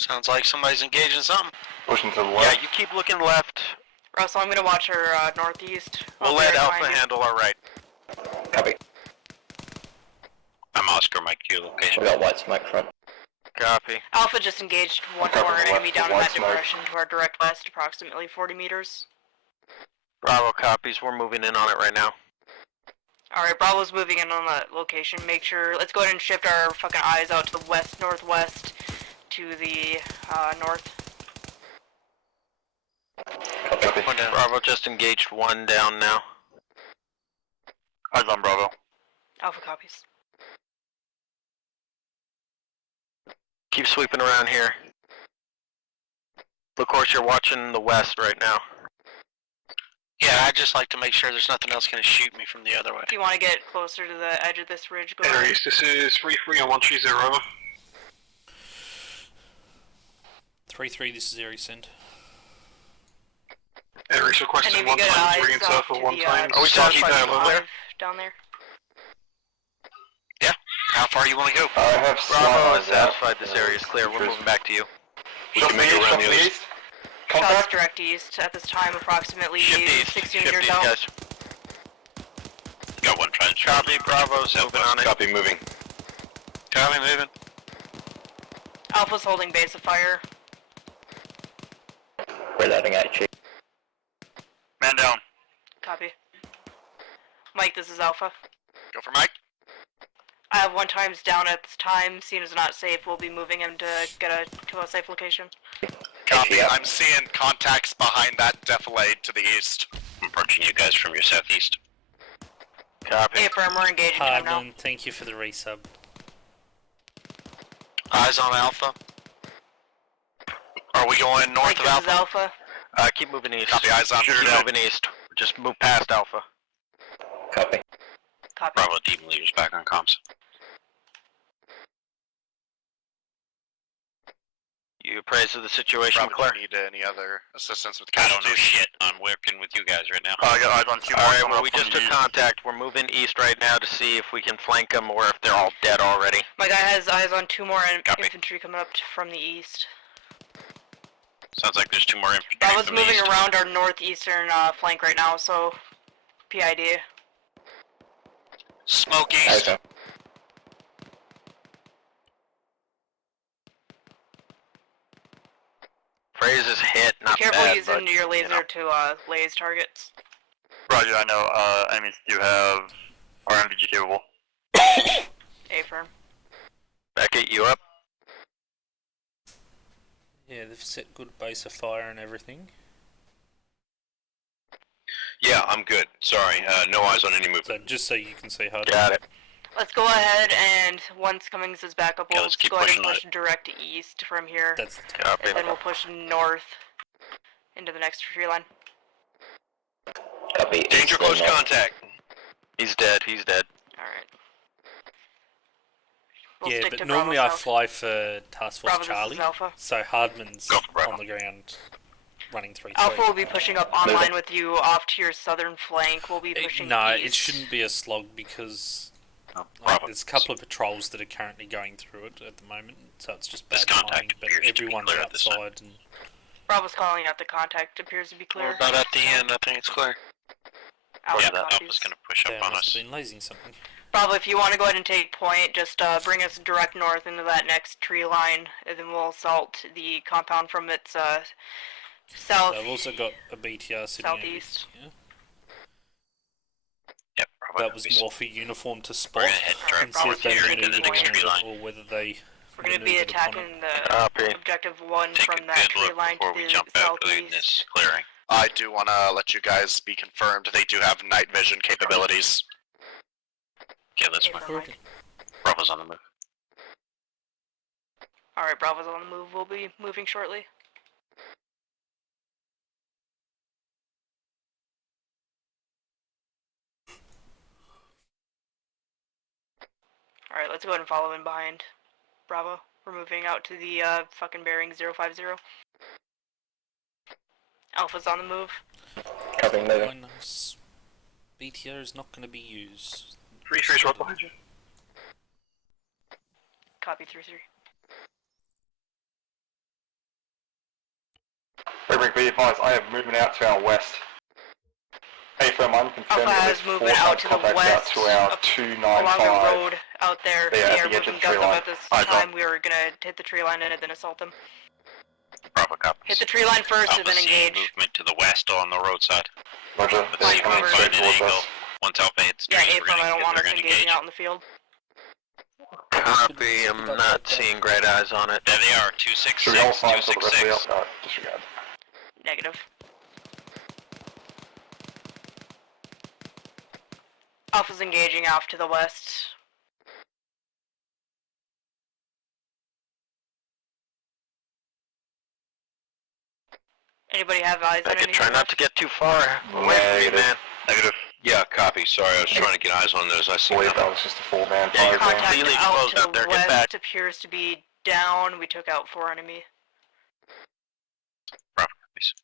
Sounds like somebody's engaging something. Pushing to the left. Yeah, you keep looking left. Russell, I'm gonna watch her northeast. We'll let Alpha handle our right. Copy. I'm Oscar, Mike, to your location. We got white smoke front. Copy. Alpha just engaged one Copy more the enemy left, down in white that smoke. depression to our direct west, approximately 40 meters. Bravo copies, we're moving in on it right now. Alright, Bravo's moving in on that location. Make sure, let's go ahead and shift our fucking eyes out to the west, northwest, to the north. Copy. One down. Bravo just engaged one down now. Eyes on Bravo. Alpha copies. Keep sweeping around here. Of course, you're watching the west right now. Yeah, I'd just like to make sure there's nothing else going to shoot me from the other way. If you want to get closer to the edge of this ridge, go ahead. Aries, this is 3-3 on 130, over. 3-3, this is Aries, send. Aries requested Any of you 1 get times, eyes re-encircle off to 1 the, times. Are we talking about five there? down there? How far you want to go? I have Bravo is slide out. satisfied this area is clear. We're moving back to you. We can make it around the east. Shots Contact. direct east at this time, approximately Shift east. 60 Shift meters east, out. guys. Got one trying to Copy, Bravo's moving on it. Copy, moving. Copy, moving. Alpha's holding base of fire. Reloading HE. Man down. Copy. Mike, this is Alpha. Go for Mike. I have 1 times down at this time. Seeing as not safe, we'll be moving him to get to a safe location. Copy. Yeah. I'm seeing contacts behind that defilade to the east. I'm approaching you guys from your southeast. Copy. Hey, firm, we're engaging time now. Hardman, thank you for the resub. Eyes on Alpha. Are we going north Mike, of this Alpha? is Alpha. Keep moving east. Copy, eyes on. Keep Shooter down. moving east. Just move past Alpha. Copy. Copy. Bravo team leaders back on comms. You appraised of the situation, Probably Claire? don't need any other assistance with I don't know casualties. shit. I'm working with you guys right now. I got eyes on 2 more. Alright, coming well, up we from just the took east. contact. We're moving east right now to see if we can flank them or if they're all dead already. My guy has eyes on 2 more Copy. infantry coming up from the east. Sounds like there's 2 more infantry Bravo's from the moving east. around our northeastern flank right now, so PID. Smoke east. Okay. Phrase is hit, Be not careful bad, using but, your you laser know. to laze targets. Roger, I know, enemies do have RMVG capable. A firm. Beckett, you up? Yeah, they've set good base of fire and everything. Yeah, I'm good. Sorry, no eyes on any movement. So just so you can see Hardman. Got it. Let's go ahead and once Cummings is back up, Yeah, we'll let's keep go ahead and pushing push direct east from here. That's the time. Copy. And then we'll push north into the next tree line. Copy. Danger east, close north. contact. He's dead, he's dead. Alright. We'll Yeah, stick but to normally Bravo I South. fly for Task Force Bravo, this is Charlie, Alpha. so Hardman's Go for Bravo. on the ground running 3-3. Alpha will be pushing up online with you off to your southern flank. We'll be pushing No, east. it shouldn't be a slog because Oh, like, there's a couple of patrols that are currently going through it at the moment, so it's just This bad timing, contact but appears to be everyone's clear at this time. outside and Bravo's calling out the contact. Appears to be clear. We're about at the end. I think it's clear. Alpha Yeah, copies. Alpha's gonna push they up on must us. have been lasing something. Bravo, if you want to go ahead and take point, just bring us direct north into that next tree line, and then we'll assault the compound from its south. They've also got a BTR sitting over Southeast. here. Yep, Bravo. That was more for uniform to We're spot gonna head direct and see if north they here into maneuvered the next tree around line. it or whether they We're going to be maneuvered upon it. attacking the Copy. objective 1 Take from a that good tree look line before to we the jump out in this southeast. clearing. I do want to let you guys be confirmed they do have night vision capabilities. Okay, that's Hey, fine. for Mike. Bravo's on the move. Alright, Bravo's on the move. We'll be moving shortly. Alright, let's go ahead and follow in behind Bravo. We're moving out to the fucking bearing 050. Alpha's on the move. Copy, Oh, moving. nice. BTR is not going to be used. 3-3's right behind you. Copy 3-3. be advised, I have movement out to our west. Hey, firm, I'm confirmed Alpha that has there's movement out to the contacts out west, to our along 295. the road out there. Yeah, They at are the edge of moving the tree guns up line. at this Eyes time. on. We were gonna hit the tree line and then assault them. Bravo copies. Hit the tree line first and Alpha then seeing engage. movement to the west on the roadside. Roger, Let's they're see if we coming can straight find an towards angle. us. Once Alpha hits Yeah, trees, A-firm, I don't want us they're gonna engaging engage. out in the field. Copy, I'm not seeing great eyes on it. There they are, Should we hold 266, fire for the rest of the 266. disregard. Negative. Alpha's engaging off to the west. Anybody have eyes on I could anything? try not to get too far away from you, Negative. man. Negative. Yeah, copy. Sorry, I was trying to get eyes on those. I I see believe nothing. that was just a 4-man Yeah, fire zone. Contact Completely out closed to out there. the Get back. west appears to be down. We took out 4 enemy. Bravo copies.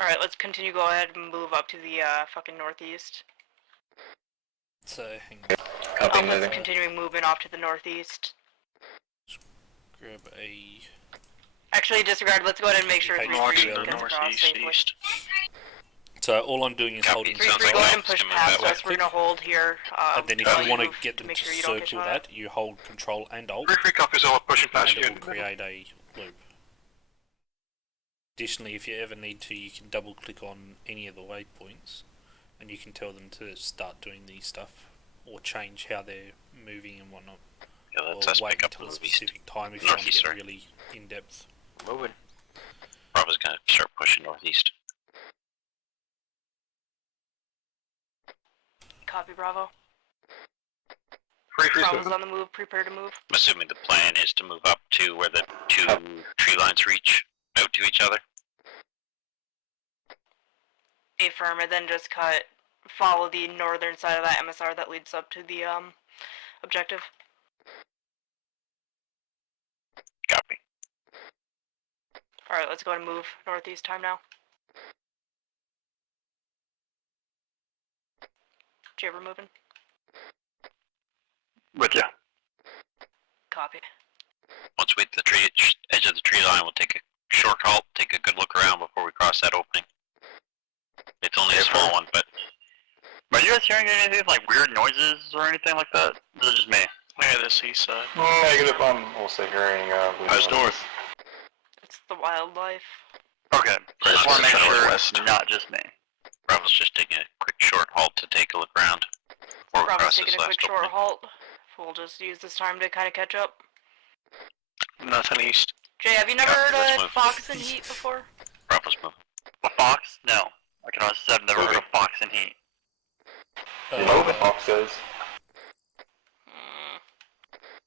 Alright, let's continue. Go ahead and move up to the fucking northeast. So hang on. Copy, Alpha's moving. continuing movement off to the northeast. Grab a. Actually, disregard. Let's go ahead and make sure Hey, 3-3 north, gets across safely. So all I'm doing is Copy. holding. Sounds 3-3, like go ahead that. and push Just move past that way. us. We're gonna hold here. And then if while you want to move get them make to sure you don't get circle shot. that, you hold Control and Alt, 3-3 copies, all pushing past and you. it will create a loop. Additionally, if you ever need to, you can double click on any of the waypoints, and you can tell them to start doing these stuff, or change how they're moving and whatnot. Yeah, Or let's wait pick up until a northeast. specific time if you want to Northeast, get sorry. really in depth. Moving. Bravo's gonna start pushing northeast. Copy, Bravo. 3-3's Bravo's moving. on the move. Prepare to move. I'm assuming the plan is to move up to where the 2 tree lines reach out to each other. A-firm, and then just follow the northern side of that MSR that leads up to the objective. Copy. Alright, let's go ahead and move northeast time now. Jay, we're moving. With you. Copy. Once we hit the edge of the tree line, we'll take a short halt, take a good look around before we cross that opening. It's only a small one, but Are you guys hearing anything like weird noises or anything like that? This is just me. Yeah, this east side. Negative, I'm also hearing How's north? It's the wildlife. Okay, so I just want to make Kind of sure west. it's not just me. Bravo's just taking a quick short halt to take a look around before we Bravo's cross taking this a quick last short opening. halt. We'll just use this time to kind of catch up. Nothing east. Jay, have you never Yeah, heard let's of move. Fox and Heat before? Bravo's moving. A fox? No. I can honestly say I've never heard of fox in heat. You know the fox is. Mm,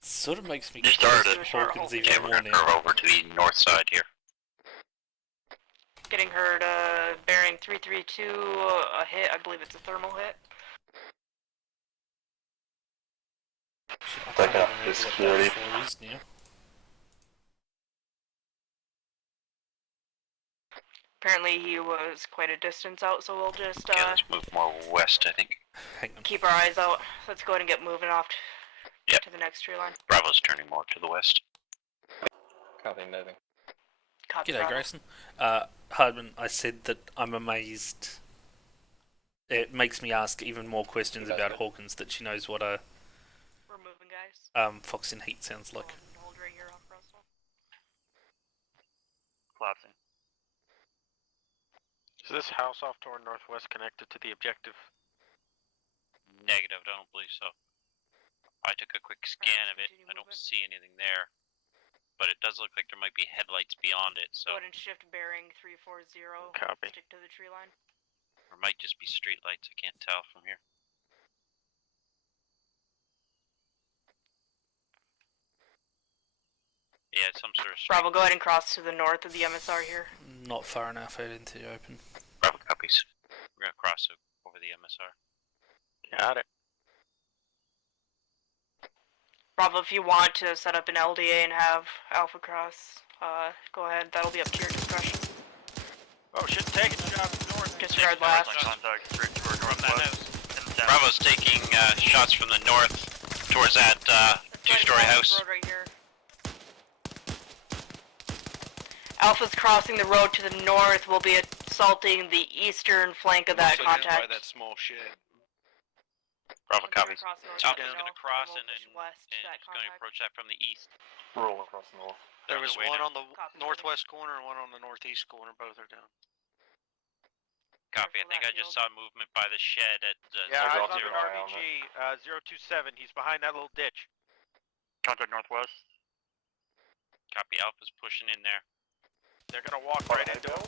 Sort of makes me You started question it. Short Hawkins halt. even Okay, we're more gonna now. curve over to the north side here. getting her to bearing 332, a hit. I believe it's a thermal hit. Shit, I Taking can't up remember his what security. that for is now. Apparently he was quite a distance out, so we'll just Okay, let's move more west, I think. Hang on. keep our eyes out. Let's go ahead and get moving off Yep. to the next tree line. Bravo's turning more to the west. Copy, moving. Copy, G'day, Bravo. Grayson. Hardman, I said that I'm amazed. It makes me ask even more questions about Hawkins that she knows what a We're moving, guys. Fox in Heat sounds like. Hold right here off Russell. Collapsing. Is this house off to our northwest connected to the objective? Negative, I don't believe so. I took a quick scan of it. continue I don't moving. see anything there. But it does look like there might be headlights beyond it, so Go ahead and shift bearing 340. Copy. Stick to the tree line. there might just be street lights. I can't tell from here. Yeah, it's some sort of street. Bravo, go ahead and cross to the north of the MSR here. Not far enough out into the open. Bravo copies. We're gonna cross over the MSR. Got it. Bravo, if you want to set up an LDA and have Alpha cross, go ahead. That'll be up to your discretion. Oh shit, taking shots north. Disregard last. Contact straight to our From that northwest. In the town. Bravo's taking shots from the north towards that Let's go ahead and two-story cross this house. road right here. Alpha's crossing the road to the north. We'll be assaulting the eastern flank of that contact. By that small shed. Bravo copies. Alpha's Alpha's gonna cross and west and that it's going to contact. approach that from the east. We're all across the north. There On was their way one down. on the Copy. northwest corner and one on the northeast corner. Both are down. Copy. I think I just saw movement by the shed at Yeah, zero eyes on zero. an RPG, 027. He's behind that little ditch. Contact northwest. Copy. Alpha's pushing in there. They're gonna walk right into him.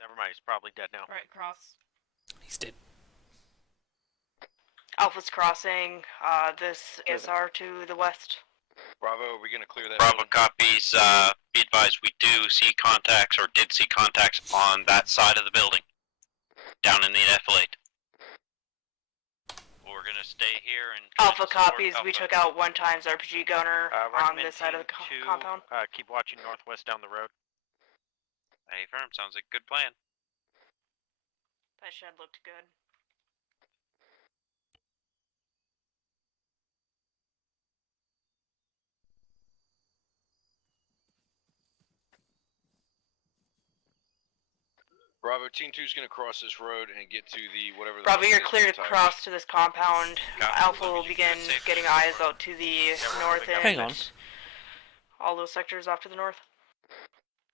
Never mind, he's probably dead now. Right, cross. He's dead. Alpha's crossing this ASR to the west. Bravo, are we gonna clear that? Bravo copies. Be advised, we do see contacts, or did see contacts on that side of the building, down in the F8. We're gonna stay here and. try Alpha to support copies. We Alpha. took out 1 times RPG gunner on Recommend this side of the team two, compound. keep watching northwest down the road. Hey, firm. Sounds like a good plan. That shed looked good. Bravo, Team 2's gonna cross this road and get to the whatever. Bravo, the you're clear to tires. cross to this compound. Copy. Alpha will begin Safe. getting eyes out to the north end. Hang on. All those sectors off to the north.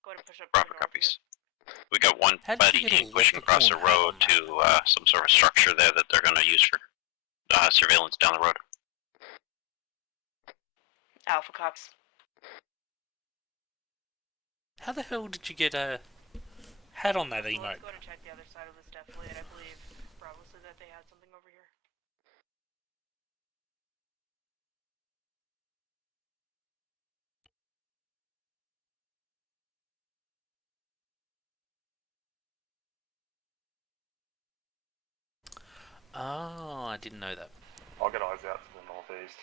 Go ahead and push up to the Bravo north copies. We got one How did buddy you get team a pushing across the leprechaun road hat on to some sort of structure there that they're gonna use for surveillance down the road. here. Alpha cops. How the hell did you get a hat on that Well, emote? let's go to check the other side of this defilade. I believe Bravo said that they had something over here. Oh, I didn't know that. I'll get eyes out to the northeast.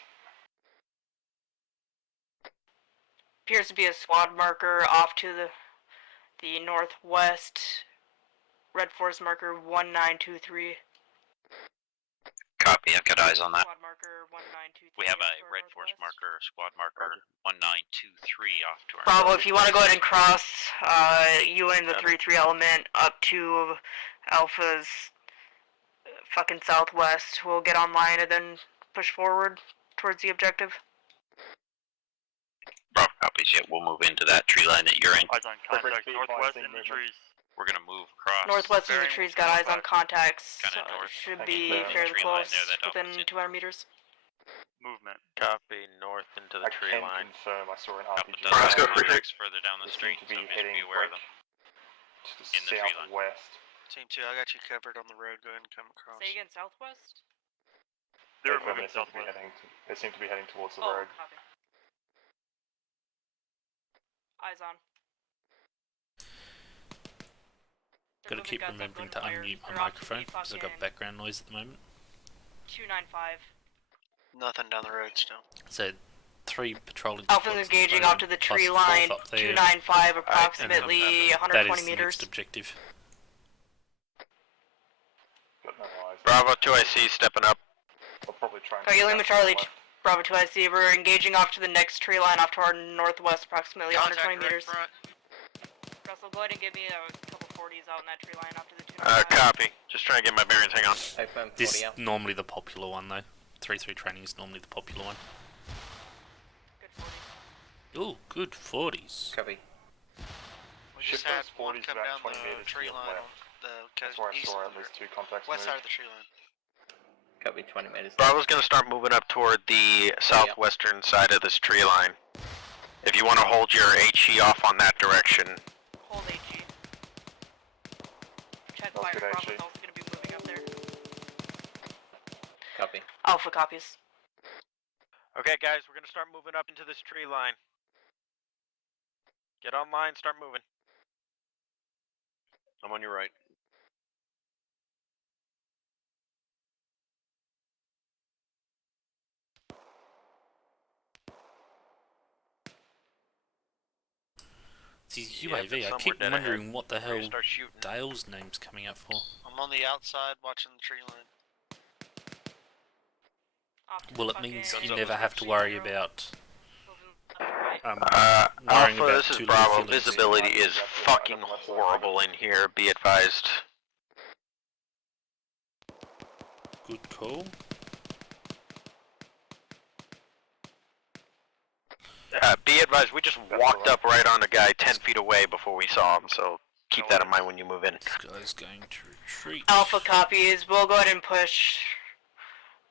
Appears to be a squad marker off to the northwest. Red Force marker 1923. Copy. I've got eyes on that. Squad marker 1923. We have a off to our red force northwest. marker, squad marker 1923 off to our. Bravo, if you want to go ahead and cross, you and the 3-3 element up to Alpha's fucking southwest, we'll get online and then push forward towards the objective. Bravo copies. Yeah, we'll move into that tree line that you're in. Eyes on contact Be northwest advised, in the movement. trees. We're gonna move across. Northwest of the Bearing trees got eyes on 105. contacts. Kinda north. Should Thank be you. fairly Tree line close, there that within opens in. 200 meters. Movement. Copy, north into the I tree can line. confirm I saw an Alpha RPG. does Let's have go for contacts further down the They street, seem to so be just heading be aware of them. to the in the tree line. southwest. Team 2, I got you covered on the road. Go ahead and come across. Say again, southwest? They're They moving seem to be southwest. they seem to be heading towards the Oh, road. copy. Eyes on. They're Gotta moving keep guns up remembering to gunfire. unmute my They're off to the microphone because I've got fucking background noise at the moment. 295. Nothing down the road still. So, 3 patrolling Alpha's squads at engaging moment, off to the plus tree the 4th line, up there, 295, and approximately that 120 is the meters. next objective. Got no eyes. Bravo 2IC stepping up. I'll probably try and Okay, get Lima out to Charlie, the left. Bravo 2 IC, we're engaging off to the next tree line off to our northwest, approximately 120 Contact meters. direct front. Russell, go ahead and give me a couple 40s out in that tree line off to the 295. Copy. Just trying to get my bearings, hang on. This is normally the popular one though. 3-3 training is normally the popular one. Good 40s. Ooh, good 40s. Copy. We just Shift had those one 40s come about down 20 the meters to tree your line left. on the That's where I east saw of at least the 2 contacts west side move. of the tree line. Copy, 20 meters. Bravo's gonna start moving up toward the southwestern side of this tree line. If you want to hold your HE off on that direction. Hold HG. Check That's fire, good, Bravo's HG. also going to be moving up there. Copy. Alpha copies. Okay guys, we're gonna start moving up into this tree line. Get online, start moving. I'm on your right. These Yeah, if UAV, it's I somewhere keep dead ahead, wondering what the We're gonna hell start shooting. Dale's name's coming up for. I'm on the outside watching the tree line. Off to Well, the it means fucking you up never with have to G worry road. about Moving left to right. worrying Alpha, about this is two Bravo. little fillies. Visibility is fucking horrible in here. Be advised. Good call. Be advised, we just walked up right on a guy 10 feet away before we saw him, so keep that in mind when you move in. This guy's going to retreat. Alpha copies. We'll go ahead and push,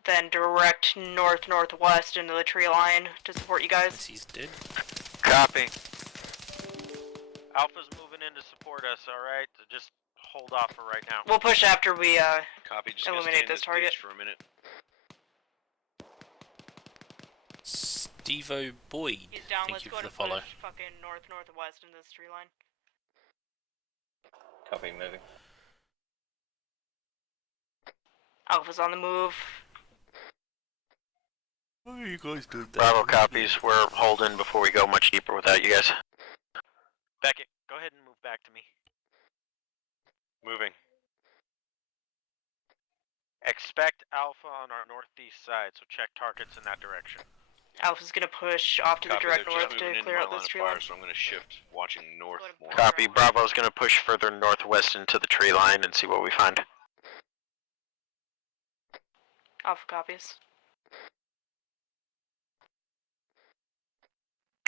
then direct northwest into the tree line to support you guys. Yes, he's dead. Copy. Alpha's moving in to support us, alright? So just hold off for right now. We'll push after we Copy. Just gonna eliminate stay in this target. ditch for a minute. Stevo Boyd. He's down. Thank Let's you go for ahead the and follow. push fucking northwest into this tree line. Copy, moving. Alpha's on the move. What are you guys doing? Bravo copies, we're holding before we go much deeper without you guys. Beckett, go ahead and move back to me. Moving. Expect Alpha on our northeast side, so check targets in that direction. Alpha's gonna push off to the Copy. direct They're north just to moving into clear my out line this of tree fire, line. so I'm gonna shift, watching north Go more. Copy, Bravo's gonna push further northwest into the tree line and see what we find. Alpha copies.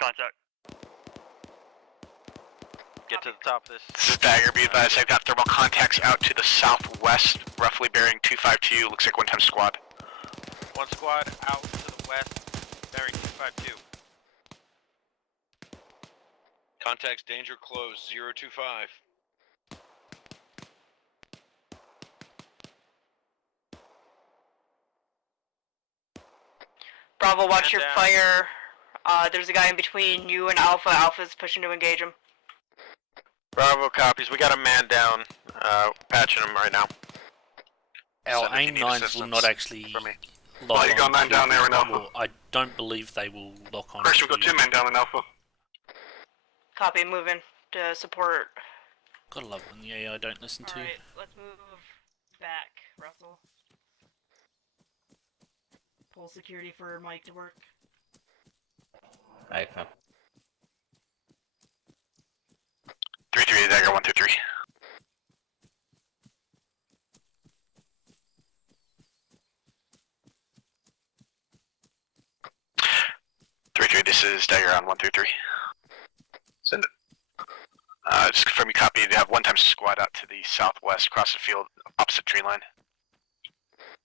Contact. Get to the top of this. This is Dagger. Be advised, I've got thermal contacts out to the southwest, roughly bearing 252. Looks like one-time squad. One squad out to the west, bearing 252. Contacts danger close, 025. Bravo, watch Man your down. fire. There's a guy in between you and Alpha. Alpha's pushing to engage him. Bravo copies, we got a man down, patching him right now. Our Send if you AIM need 9s will assistance not actually from me. lock you got on a man to down there in Alpha. well, I don't believe they will lock on. Chris, we've got to- 2 men down in Alpha. Copy, moving to support. Gotta love when the AI don't listen to you. Alright, let's move back, Russell. Pull security for Mike to work. Alpha. 3-3, Dagger, 1-2-3. This is Dagger on 1-3-3. Send it. Just confirm you copy. They have one-time squad out to the southwest, across the field, opposite tree line.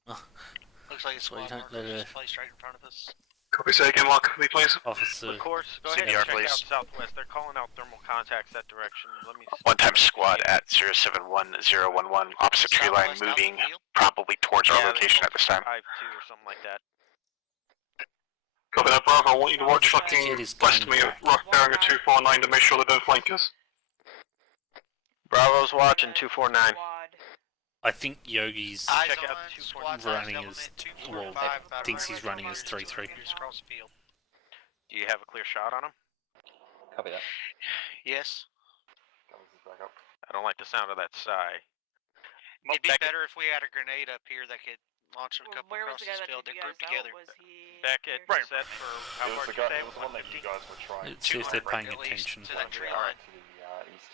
Looks like a So you squad don't marker let just placed right in front of us. Copy, say again, lock, please. Officer. Of course, go ahead CPR, and check please. out southwest. They're calling out thermal contacts that direction. Let me. One-time squad at 071011, opposite tree line, Southwest out in moving the field. probably towards our Yeah, location at this time. 5-2 or something like that. Copy that, Bravo. I want you to watch Kid fucking is west of me, going rough bearing a 249 to make sure they don't flank us. Bravo's watching 249. I think Yogi's Eyes Check on, out squad's running eyes, as element well, 245, about thinks 100 he's running as meters, 3-3. 200 meters across the field. Do you have a clear shot on him? Copy that. Yes. I don't like the sound of that sigh. It'd be Beckett, better if we had a grenade up here that could launch a couple Where was across the guy this that field. took They you guys grouped out? together. Was he Beckett, here? set for how far did you say? 150? guys were trying Let's see if they're 200 paying at least attention. to that tree line. to the east.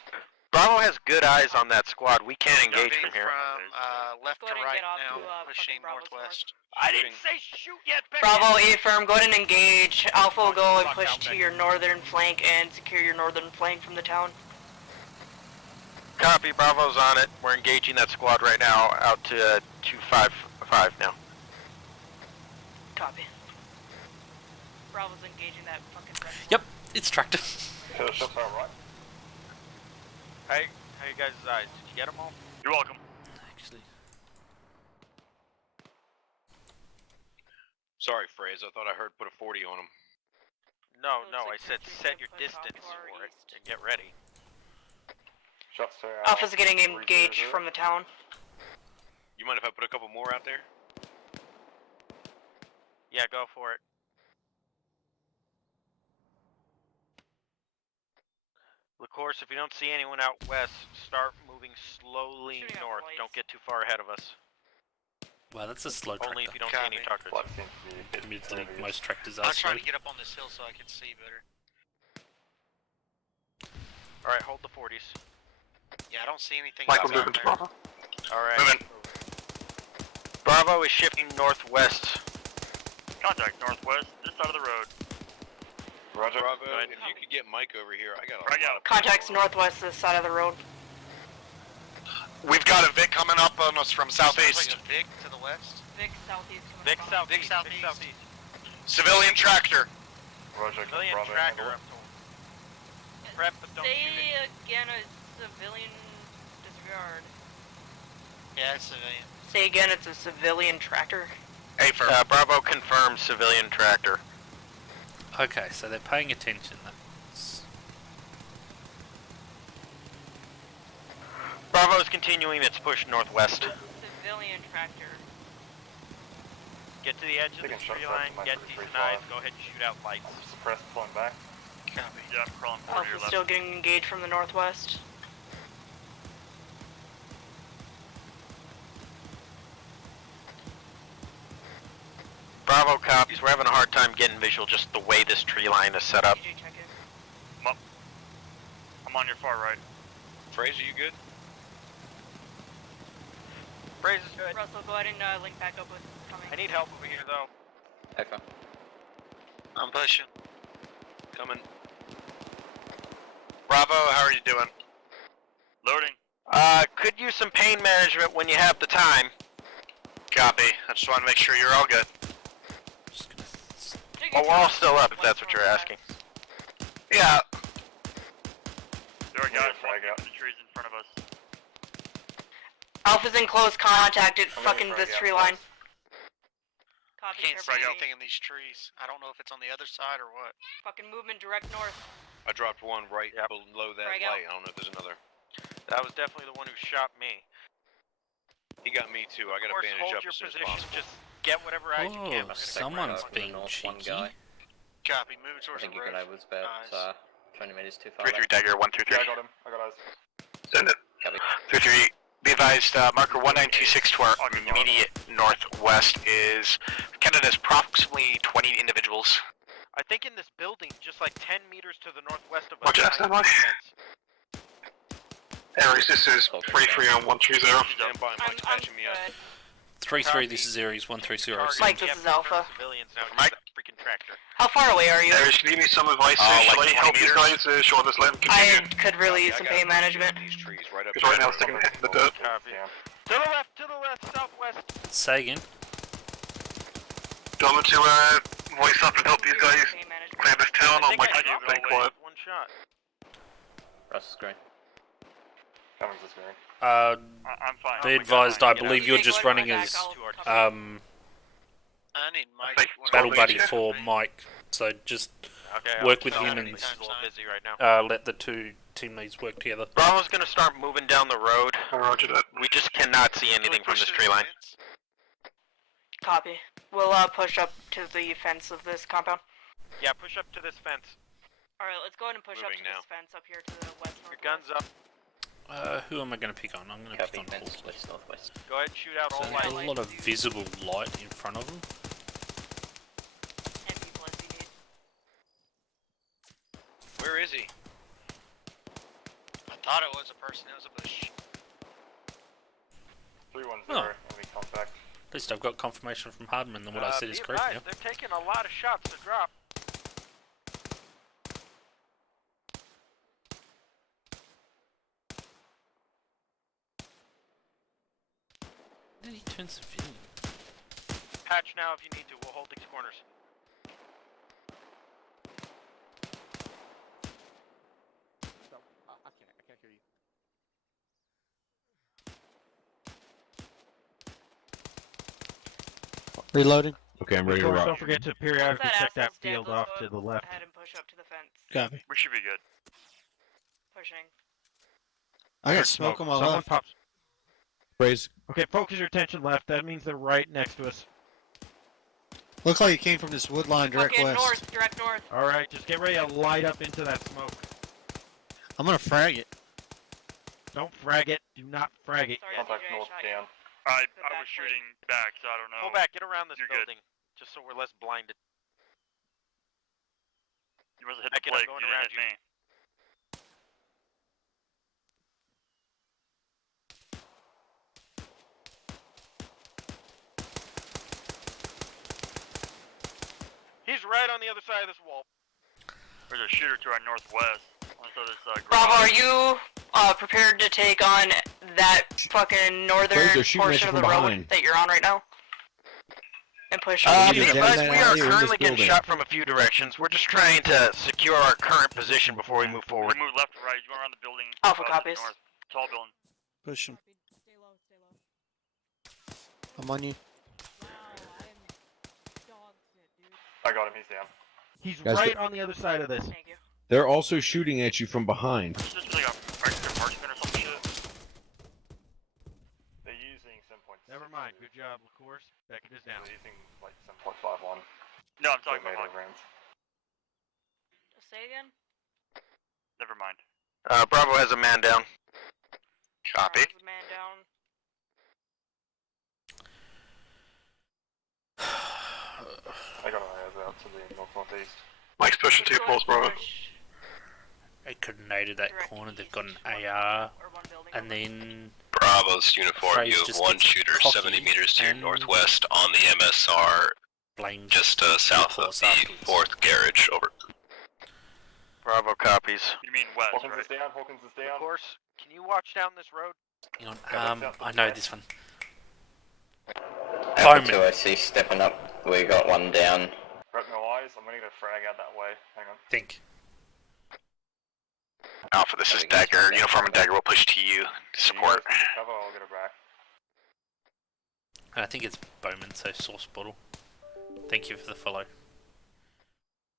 Bravo has good eyes on that squad. We can't engage Moving from here. from left Go to ahead and right get off now, to, pushing fucking Bravo's northwest. I didn't say shoot yet, Beckett! Bravo, A firm, go ahead and engage. Alpha will go and Locked push out, to Beckett. your northern flank and secure your northern flank from the town. Copy, Bravo's on it. We're engaging that squad right now out to 255 now. Copy. Bravo's engaging that fucking red. Yep, it's tracked. So the shots are right. Hey, how you guys' eyes? Did you get them all? You're welcome. Actually, Sorry, Fraze. I thought I heard put a 40 on him. No, Looks no, I like said sentries set have your pushed off distance to our for it east. and get ready. Shots to Alpha's getting engaged 300. from the town. You mind if I put a couple more out there? Yeah, go for it. Of course, if you don't see anyone out west, start moving slowly Shooting at north. lights. Don't get too far ahead of us. wow, that's a slow Only if you tractor. don't see any Copy. targets. Blood seems to be a bit Admittedly, heavier. most tractors I are was slow. trying to get up on this hill so I could see better. Alright, hold the 40s. Yeah, I don't see anything Michael, else out moving to there. Bravo. Alright. Moving. Bravo is shifting northwest. Contact northwest, this side of the road. Roger. Bravo, ahead. if you could get Mike over here, I got a Right lot out. of Contacts people on. northwest this side of the road. We've got a Vic coming up on us from Sounds southeast. like a Vic to the west. Vic southeast. Vic southeast. southeast. Vic southeast. Civilian tractor. Roger. Civilian Bravo, tracker, handle I'm told. Prep, but don't shoot it. again a civilian disregard. Yeah, it's civilian. Say again, it's a civilian tractor. Affirm. Bravo confirmed civilian tractor. Okay, so they're paying attention. That's... Bravo is continuing its push northwest. Civilian tractor. Get to the edge of the Taking tree shots line, out to get my these 335. knives, go ahead and shoot out lights. Suppress, pulling back. Copy. Yeah, I'm crawling forward to your Alpha's left. still getting engaged from the northwest. Bravo copies, we're having a hard time getting visual just the way this tree line is set up. DJ check in. I'm on your far right. Fraser, you good? Fraser's good. Russell, go ahead and link back up with coming. I need help over here though. Echo. I'm pushing. Coming. Bravo, how are you doing? Loading. Could use some pain management when you have the time. Copy. I just want to make sure you're all good. Just gonna... Well, we're all still up if that's what you're asking. Yeah. There are Yeah, guys frag walking out. into the trees in front of us. Alpha's in close contact at I'm fucking gonna this frag tree out line. I Copy, can't see Frag out. anything in these trees. I don't know if it's on the other side or what. Fucking movement direct north. I dropped one right Yep. below that Frag out. light. I don't know if there's another. That was definitely the one who shot me. He got me too. I Of got to course, bandage hold up your as soon as position, possible. just get whatever eyes you can. Oh, I'm gonna someone's From the being north, one cheeky. guy. Copy. Move I towards the think you roof. got over about Nice. 20 meters too far. 3-3 back. Dagger, 133. Yeah, I got him. I got eyes. Send it. Copy. 3-3. Be advised, marker 1926 to our immediate northwest is counted as approximately 20 individuals. I think in this building, just like 10 meters to the northwest of us. Roger, behind standby. the fence. Aries, this is 3-3 on 130. Stand by. Mike's I'm patching me up. good. 3-3, this is Aries 130. Target, Mike, you this have is Alpha. confirmed Civilians now. Mike? Use that freaking tractor. How far away are you? Aries, can you give me some advice? Like Shall I 20 help these meters? guys short this lane? I Continue. could really use I some gotta pain management. These trees right up Because right now there. it's taking a hit in the dirt. Copy. Damn. To the left, southwest. Say again. Do you want me to voice up and help these guys Pain management. clear this town? I Or think Mike, I you dropped stay all quiet? one shot. Russell's green. Coming this way. I'm fine. They advised, I Get out. believe DJ, you're go just ahead running and as attack. I need Mike. Like, when battle I'm- buddy for Mike. So just Okay. work I'll with tell him them and I'm a little busy right now. let the two team leads work together. Bravo's gonna start moving down the road. Roger that. We just cannot see Can we anything from push this to tree the line. fence? Copy. We'll push up to the fence of this compound. Yeah, push up to this fence. Alright, let's go ahead and push up Moving to now. this fence up here to the west Your northwest. gun's up. Who am I going to pick on? I'm going to pick Copy. on Fence Hawk. west northwest. Go ahead and shoot out So all there's lights. a lot of visible light in front of them. And people as you need. Where is he? I thought it was a person. It was a bush. 310. Enemy contact. At least I've got confirmation from Hardman that what I said is Be correct advised, now. they're taking a lot of shots to drop. Did he turn civilian? Patch now if you need to. We'll hold these corners. I can't hear you. Reloading. Okay, I'm ready to rock. Don't forget to periodically That check that asshole's dead, field let's off go to the left. ahead and push up to the fence. Copy. We should be good. Pushing. I got smoke on my Someone left. pops. Raise. Okay, focus your attention left. That means they're right next to us. Look like it came from this wood line direct Fucking west. north, direct north. Alright, just get ready to light up into that smoke. I'm gonna frag it. Don't frag it. Do not frag it. Sorry, Contact CJ, north, shot you. Dan. I The back was shooting back, so I don't know. Pull back, get around this You're good. building, just so we're less blinded. You must have hit Back the it up, plate. going You around didn't hit me. on the other side of this wall. There's a shooter to our northwest. So this, Bravo, are you prepared to take on that fucking northern They're shooting at portion you of the from road behind. that you're on right now? And push Either Be down advised, that we are alley or in currently this getting building. shot from a few directions. We're just trying to secure our current position before we move forward. We move left to right. You go around the building. Alpha to the copies. north. Tall building. Push him. I'm on you. I got him, he's down. He's Guys, right on the other side of this. Thank you. They're also shooting at you from behind. Is this like a marksman or some shit? They're using 7.6. Never mind. Good job, of course. Beckett is down. They're using like 7.51. No, I'm talking about. rounds. Say again? Never mind. Bravo has a man down. Copy. There's a man down. I got my eyes out to the north-northeast. Mike's pushing 2 poles, Bravo. They coordinated that corner. They've got an AR, and then Bravo's uniform, Fraze you have just one gets shooter cocky 70 meters to your and northwest on the MSR, blames just south of reports the afterwards. 4th garage, over. Bravo copies. You mean west, Hawkins right? is down, Hawkins is down. Of course, can you watch down this road? Hang on, Yeah, that's I out know the this one. Alpha Bowman. 2, I see stepping up. We got one down. Got no eyes, I'm gonna go frag out that way. Hang on. Think. Alpha, this is Dagger. Uniform and Dagger will push to you. Support. You guys can cover, I'll get it back. I think it's Bowman, so source bottle. Thank you for the follow.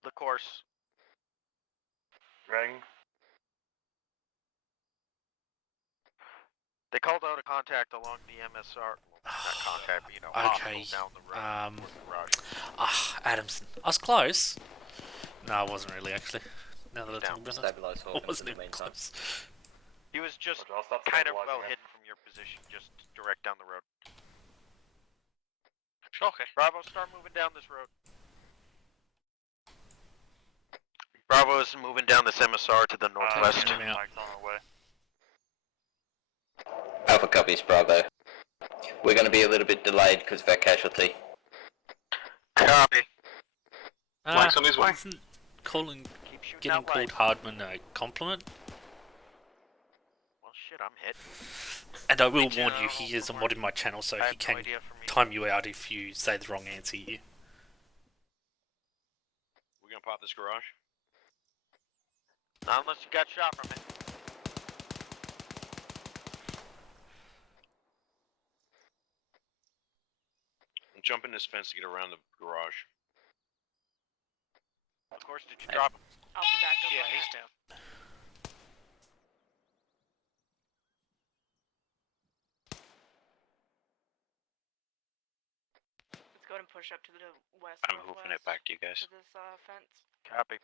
The course. Dragging. They called out a contact along the MSR. Not contact, but Okay, obstacle down the road. towards the garage. Adamson. I was close. No, I wasn't really, actually. Now that I Down. think about it, Stabilize I Hawkins wasn't in the even meantime. close. He was just Roger, I'll start kind of stabilizing well it. hidden from your position, just direct down the road. Okay. Bravo, start moving down this road. Bravo is moving down this MSR to the northwest. Take him out. Mike's on our way. Alpha copies, Bravo. We're going to be a little bit delayed because of our casualty. Copy. Flank's on his way. Isn't calling, Keep shooting getting out light. called Hardman a compliment? Well, shit, I'm hit. And I will Good warn you, job. he is a mod in my channel, so I he have no can idea for me. time you out if you say the wrong answer here. We're gonna pop this garage. Not unless you got shot from it. I'm jumping this fence to get around the garage. Of course, did you drop him? Alpha back up. Yeah, on he's that. down. Let's go ahead and push up to the west. I'm moving it back to you guys. To this fence. Copy.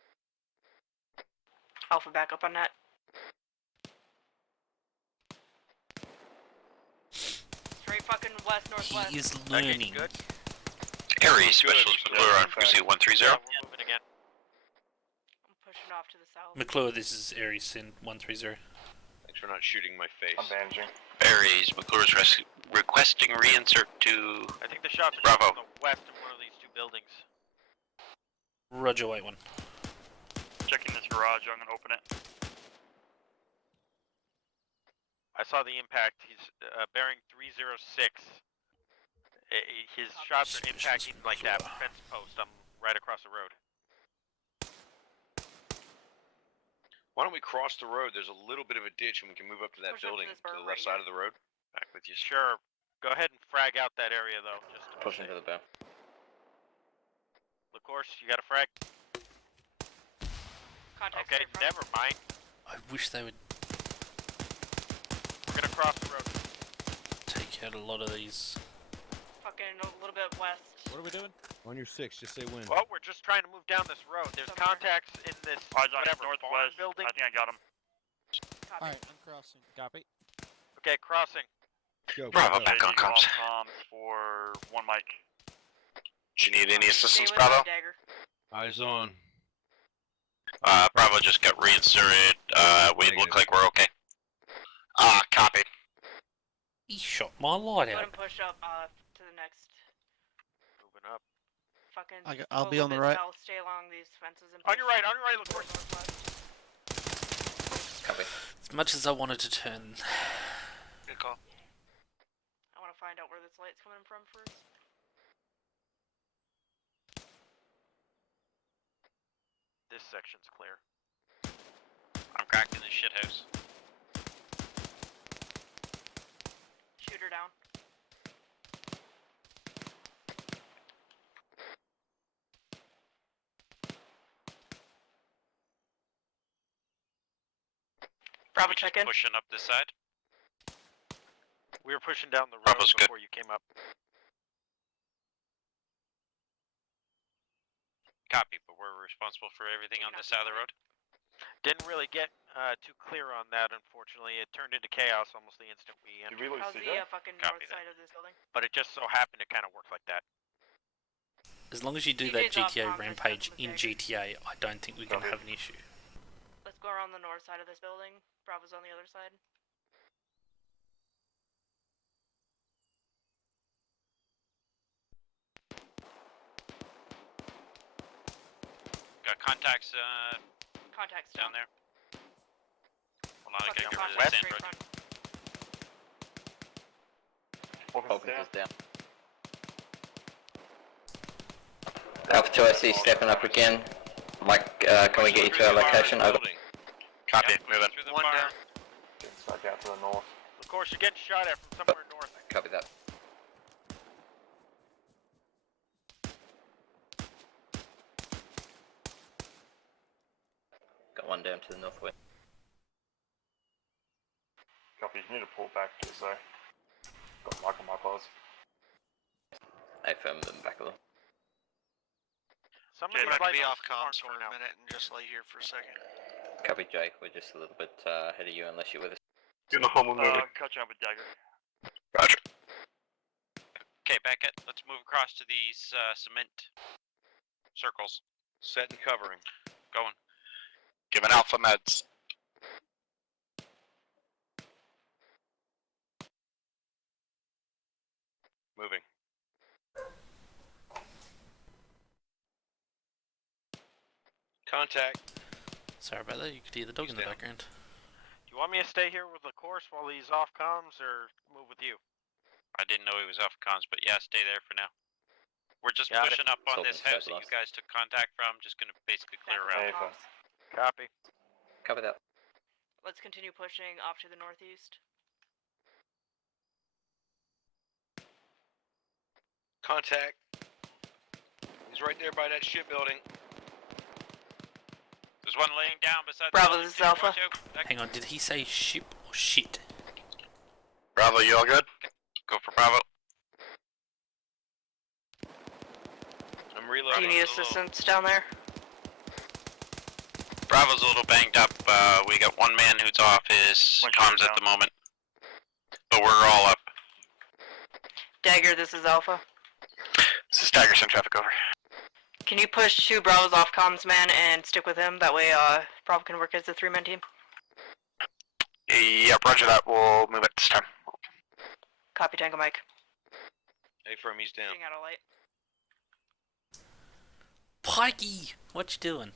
Alpha back up on that. Straight fucking west northwest. He is Okay, learning. good. Aries, Specialist McClure on Pursuit 130. Yeah, we're moving again. I'm pushing off to the south. McClure, this is Aries in 130. Thanks for not shooting my face. I'm bandaging. Aries, McClure's requesting reinsert to I think the shots are Bravo. to the west in one of these two buildings. Roger, wait one. Checking this garage, I'm gonna open it. I saw the impact. He's bearing 306. His shots are impacting like that fence post. I'm right across the road. Why don't we cross the road? There's a little bit of a ditch and we can move up to that Push up to building this to berm the right left side here. of the road. Back with you. Sure. Go ahead and frag out that area though. Just to be Pushing safe. to the bow. Of course, you got a frag. Contact Okay, straight front. never mind. I wish they would We're gonna cross the road. take out a lot of these. Fucking a little bit west. What are we doing? On your 6, just say when. Well, we're just trying to move down this road. There's Somewhere. contacts in this Eyes on whatever barn northwest. building. I think I got him. Copy. Alright, I'm crossing. Copy. Okay, crossing. Go, Bravo, go. back on comms. Comms for one mic. Do you need any Stay assistance, with Bravo? that dagger. Eyes on. Bravo just got reinserted. We look like we're okay. Copy. He shot my light Go ahead out. and push up to the next. Moving up. fucking. I'll go a be on little the bit right. South, stay along these fences and. On your right, push look course. northwest. Copy. As much as I wanted to turn. Good call. I want to find out where this light's coming from first. This section's clear. I'm cracked in the shit house. Shoot her down. Bravo, check in. Pushing up this side. We were pushing down the road Bravo's good. before you came up. Copy, but we're responsible for everything on this side of the road. Didn't really get too clear on that, unfortunately. It turned into chaos almost the instant we entered. How's the fucking Copy north side of this building? But it just so happened to kind of work like that. As long as you do that GTA rampage in GTA, I don't think we're going to have an issue. Let's go around the north side of this building. Bravo's on the other side. Got contacts Contacts down there. Hold on, I Fucking gotta get rid of contacts the sand straight road. front. Focus is down. Alpha 2, I see stepping up again. Mike, can we get you to our location? Over. Copy, Yep, moving. through the One barn. down. Back out to the north. Of course, you're getting shot at from somewhere north. Copy that. Got one down to the northwest. Copy, you need to pull back too, so. Got Mike on my pause. Hey, firm them back a little. Some of Jake, these might lights be on off the barn comms for going a out. minute and just lay here for a second. Copy, Jake. We're just a little bit ahead of you unless you're with us. Uniform moving. Catch up with Dagger. Roger. Okay, Beckett, let's move across to these cement circles. Set and covering. Going. Giving Alpha meds. Moving. Contact. Sorry about that, you could hear the dog in the down. background. Do you want me to stay here with the course while he's off comms, or move with you? I didn't know he was off comms, but yeah, stay there for now. We're just Got it. pushing up on Sultan's this house that fabulous. you guys took contact from. Just gonna basically clear around. Hey, fine. Copy. Copy that. Let's continue pushing off to the northeast. Contact. He's right there by that shipbuilding. There's one laying down beside Bravo, the building, this is too. Alpha. Watch out. That- Hang on, did he say ship or shit? Bravo, you all good? Go for Bravo. I'm Do reloading. you need assistance down there? Bravo's a little banged up. We got one man who's off his One comms shot at the moment. But we're all up. Dagger, this is Alpha. This is Tiger, send traffic over. Can you push 2 Bravos off comms, man, and stick with him? That way, Bravo can work as a 3-man team. Yep, roger that. We'll move it this time. Copy, Tango Mike. Hey, from he's down. Shooting out a light. Pikey! What you doing?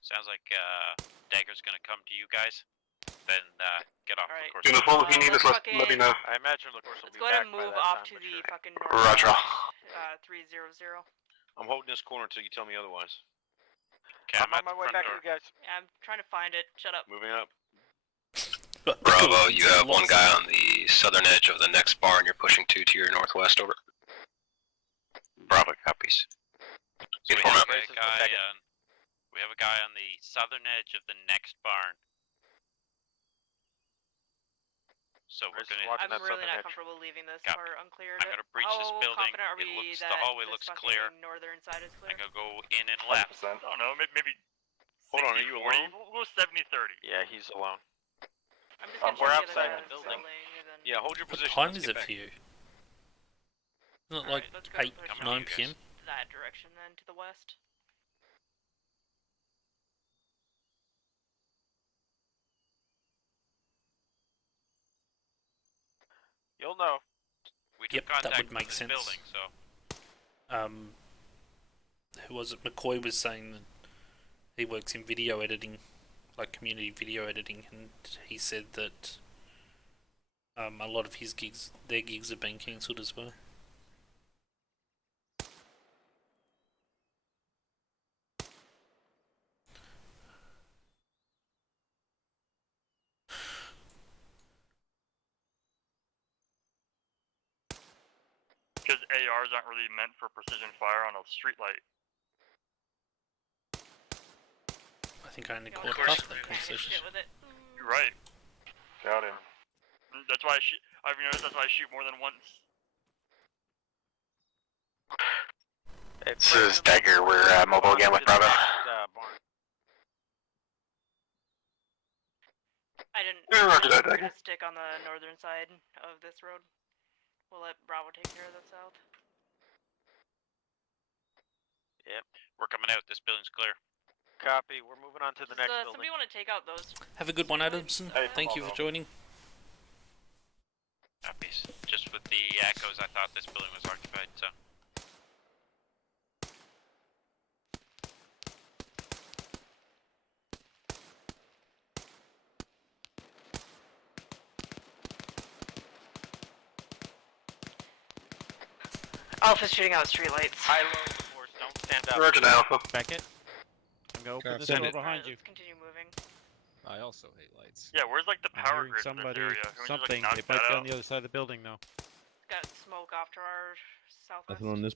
Sounds like Dagger's gonna come to you guys. Then get off Alright. the course. Uniform, if you need let's us, let me know. I imagine the course will Let's be go back ahead and by move that off time, to but the sure. fucking north. Roger. 300. I'm holding this corner until you tell me otherwise. Okay, I'm at on my the way front back door. to you guys. Yeah, I'm trying to find it. Shut up. Moving up. Bravo, You have one guy on the southern edge of the next barn. You're pushing 2 to your northwest. Over. Bravo copies. So we Uniform have out. a guy on. We have a guy on the southern edge of the next barn. So we're Chris is gonna. watching I'm that really southern not edge. comfortable leaving this Copy. part uncleared. I'm gonna breach this How building. confident are It we looks- that the hallway this looks fucking clear. northern side is clear? I'm gonna go in and left. 100%. I don't know, maybe. Hold on, are you 60-40. alone? We'll go 70-30. Yeah, he's alone. I'm just We're gonna check outside the the other building. and then... Yeah, hold your What position. time Let's is get it back. for you? Isn't it Alright, like let's go 8, push Coming to 9 you guys. p.m.? that direction then, to the west. You'll know. We Yep, took that contact would with make this sense. building, so who was it? McCoy was saying that he works in video editing, like community video editing, and he said that a lot of his their gigs have been cancelled as well. Because ARs aren't really meant for precision fire on a street light. I think I only You know, caught of course, half that conversation. shit with it. You're right. Got him. That's why I shoot. I've noticed that's why I shoot more than once. This is Dagger. We're mobile again with Bravo. Barn. I didn't. Yeah, roger that, We're Dagger. gonna stick on the northern side of this road. We'll let Bravo take care of the south. Yep, we're coming out. This building's clear. Copy. We're moving on to the next building. Somebody want to take out those? Have a good one, Adamson. Thank you for joining. Copies. Just with the echoes, I thought this building was occupied, so. Alpha's shooting out streetlights. High low, of course. Don't stand up. Roger that, Alpha. Beckett, I'm gonna open this Send door it. behind Alright, you. let's continue moving. I also hate lights. Yeah, where's like the I'm power hearing grid for somebody, this area? Can we just, something. like, knock It might that be out? on the other side of the building though. Got smoke off to our southwest. Nothing on this.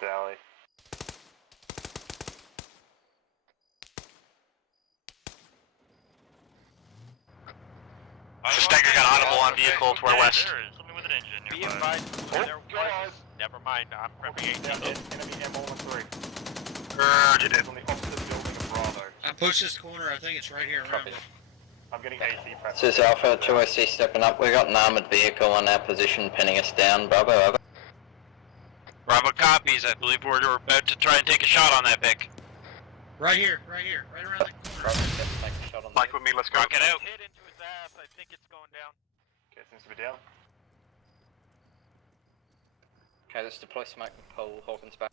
Sally. This is Dagger got audible on vehicle to our west. There is something with an engine Be nearby. advised, Oh, there guys. was. Never mind. I'm prepping Enemy 18. M113. Roger that. On the opposite building of Bravo. I pushed this corner, I think it's right here around Copy. me. I'm getting AC pressure. This is Alpha 2SC stepping up. We've got an armoured vehicle on our position pinning us down. Bravo, over. Bravo copies. I believe we're about to try and take a shot on that pick. Right here, right around the corner. Mike with me, let's go. Rock it out. Hit into his ass. I think it's going down. Okay, seems to be down. Okay, let's deploy smoke and pull Hawkins back.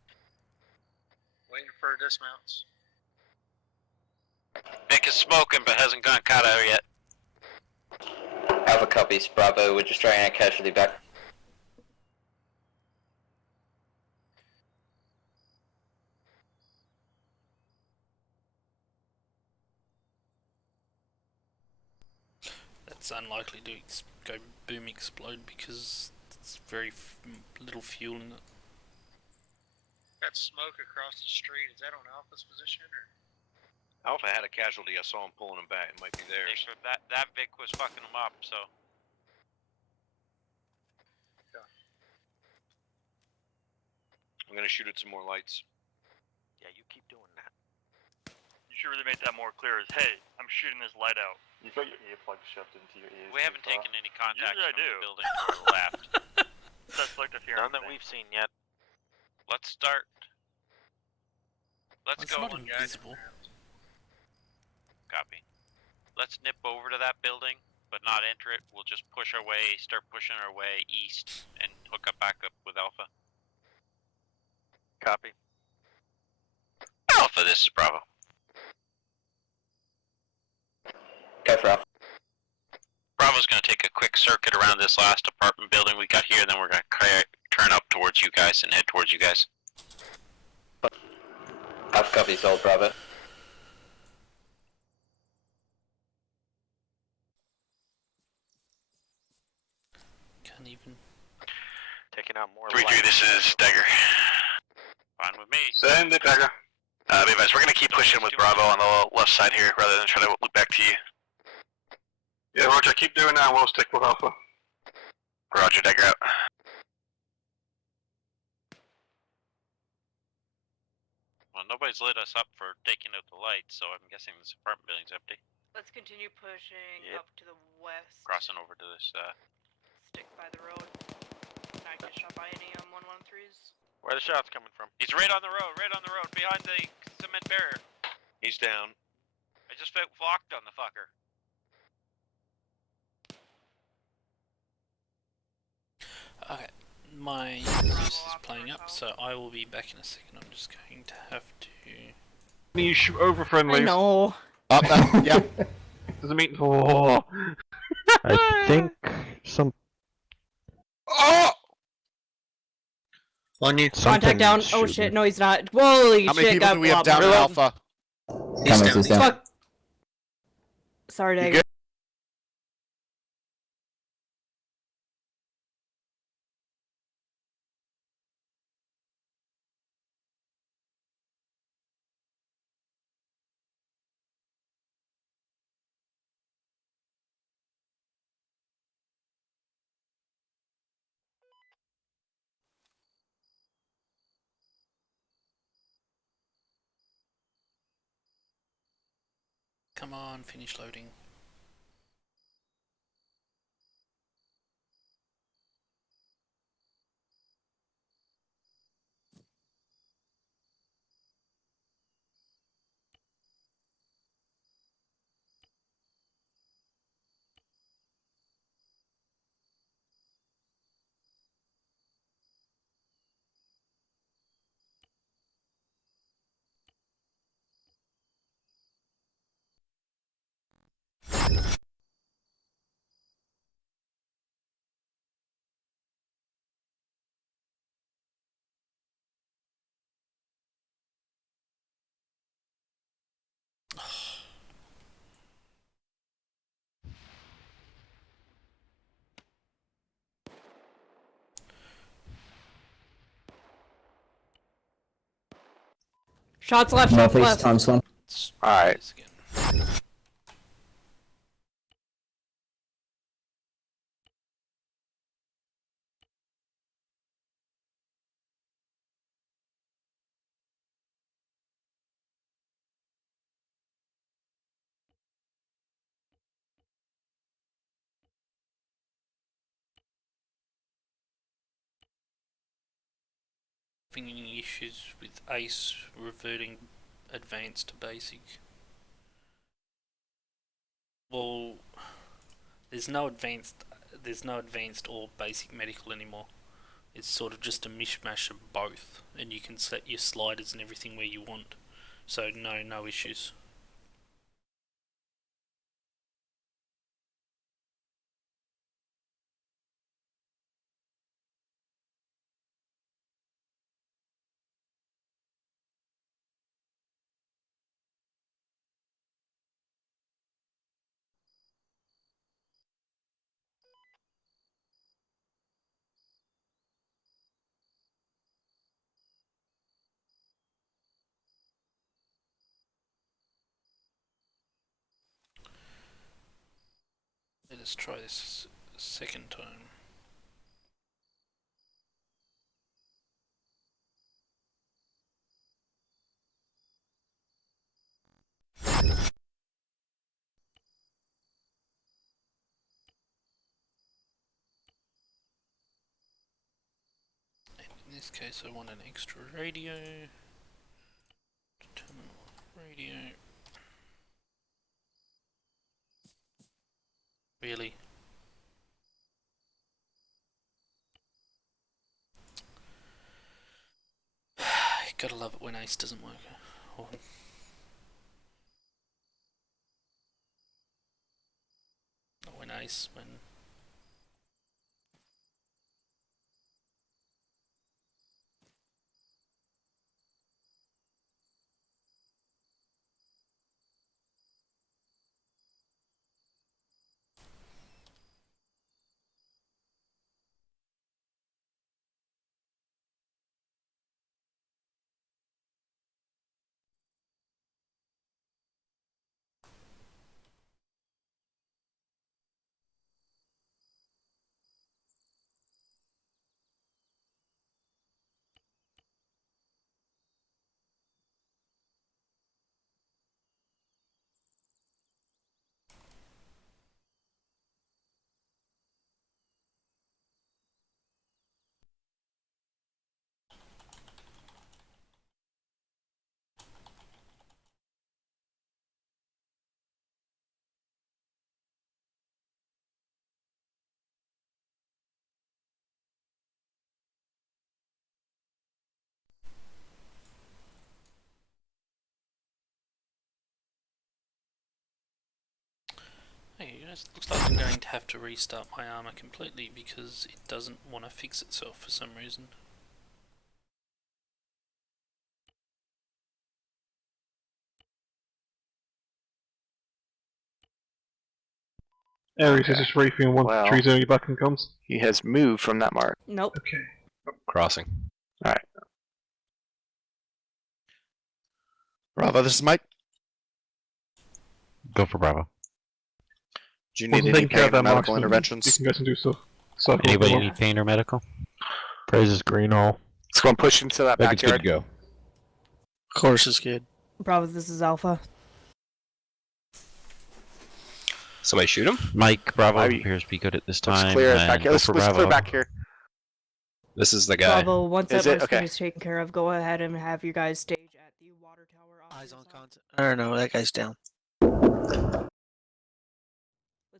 Waiting for dismounts. Pick is smoking but hasn't gone cut out yet. Alpha copies, Bravo. We're just dragging our casualty back. That's unlikely to go boom explode because it's very little fuel in it. Got smoke across the street. Is that on Alpha's position or? Alpha had a casualty. I saw him pulling him back. It might be theirs. That Vic was fucking him up, so. I'm gonna shoot at some more lights. Yeah, you keep doing that. You should really make that more clear as, hey, I'm shooting this light out. You've got your earplugs shoved into your ears. We haven't taken any contact Usually I from do. the building to our left. That's selective here. None that we've seen yet. Let's start. Let's It's go. not invisible. Copy. Let's nip over to that building, but not enter it. We'll just push our way, start pushing our way east, and hook up back up with Alpha. Copy. Alpha, this is Bravo. Go for Alpha. Bravo's going to take a quick circuit around this last apartment building we got here, then we're going to turn up towards you guys and head towards you guys. Alpha copies, old Bravo. Can't even. Taking out more 3-3, lights. this is Dagger. Fine with me. Send it, Dagger. Be advised, we're gonna keep pushing with Bravo on the left side here, rather than try to loop back to you. Yeah, Roger, keep doing that, we'll stick with Alpha. Roger, Dagger out. Well, nobody's lit us up for taking out the lights, so I'm guessing this apartment building's empty. Let's continue pushing Yep. up to the west. Crossing over to this, Stick by the road. Not get shot by any M113s. where are the shots coming from? He's right on the road, behind the cement barrier. He's down. I just felt flocked on the fucker. Okay, My Zeus is playing up, so I will be back in a second. I'm just going to have to. Niche over friendly. I know. Oh, that, yeah. Doesn't mean. Oh. I think some Oh! On you. Contact down. Oh shit, no he's not. Holy How many shit, people got do we have blobbed. down at Alpha? He's down. He's down. Fuck. Sorry, You Dag. good? Come on, finish loading. Shots left, shots left. Times one. Alright. Having any issues with Ace reverting advanced to basic? Well, there's no advanced or basic medical anymore. It's sort of just a mishmash of both, and you can set your sliders and everything where you want. So no issues. Let us try this a second time. And in this case I want an extra radio. Terminal radio. Really? Gotta love it when Ace doesn't work. Or not when Ace, when... Guys, looks like I'm going to have to restart my armor completely because it doesn't want to fix itself for some reason. Ares is just reefing one Well, 3-0 you back and comes. He has moved from that mark. Nope. Okay. Crossing. Alright. Bravo, this is Mike. Go for Bravo. Do you Once need I'm any taking care of pain or that medical marksman, interventions? you can guys can do stuff. So Anybody need pain or medical? Praises green all. Let's go and push into that Like it's good backyard. to go. Course is good. Bravo, this is Alpha. Somebody shoot him? Mike, Bravo Why we- appears to be good at this Let's time. clear it and back here. go Let's for clear Bravo. back here. This is the guy. Bravo, once Is that it? marksman Okay. is taken care of, go ahead and have you guys stage at the water tower. Eyes on contact. I don't know, that guy's down. Let's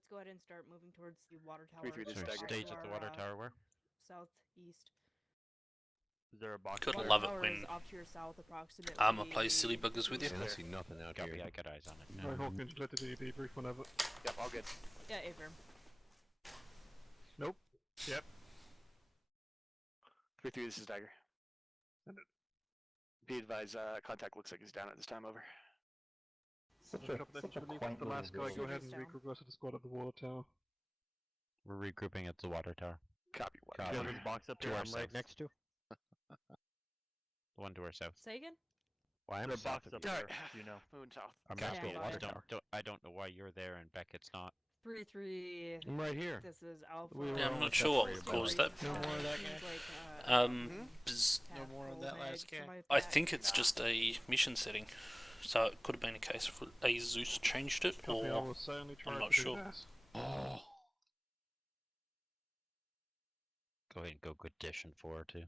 go ahead and start moving towards the water tower. 3-3, this So is stage at the water tower where? Southeast. Is there a box? Gotta Water love it tower when is off to your south approximately. armor plays silly buggers with you. I don't see nothing out here. I got eyes on it. Right, Hawkins, let the debrief whenever. Yep, all good. Yeah, Abram. Nope. Yep. 3-3, this is Dagger. Be advised, contact looks like he's down at this time, over. Such Drop that such a relief quaint the last guy, little go village. ahead and regress to the squad at the water tower. We're regrouping at the water tower. Copy, Yeah, Copy. there's a box up To here our I'm right south. next to. The one to our south. Say again? Why am There's a south box of up you? there, you know. Moving south. I'm Yeah, not yeah, I yeah. I don't know why you're there and Beckett's not. 3-3. I'm right here. This is Alpha. We were Yeah, I'm all not sure what separated by caused like- that. No more of that Seems guy? like, No more on that last guy? I think it's just a mission setting. So it could have been a case for a Zeus changed it, Copy, I or will certainly try I'm not to do sure. that. Oh. Go ahead and go good dish and 4 too.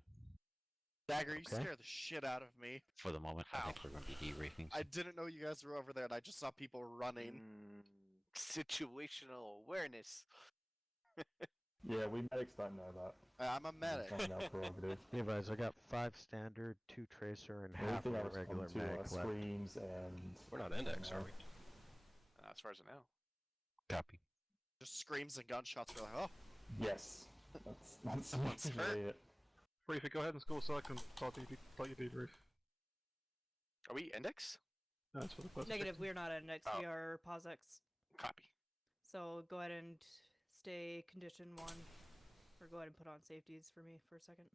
Dagger, you Okay. scare the shit out of me. For the moment, I How? think we're going to be debriefing. I didn't know you guys were over there, and I just saw people running. Situational awareness. Yeah, we medics don't know that. I'm a medic. It's not in our prerogative. Hey guys, I got 5 standard, 2 tracer, and half Everything of else a regular onto mag our left. screens and... We're not index, are we? As far as I know. Copy. Just screams and gunshots. We're like, oh, Yes. That's Someone's usually hurt. it. Briefly, go ahead and score so I can start your debrief. Are we index? No, that's for the first Negative, section. we are not at next. Oh. We are POSX. Copy. So go ahead and stay condition 1. Or go ahead and put on safeties for me for a second.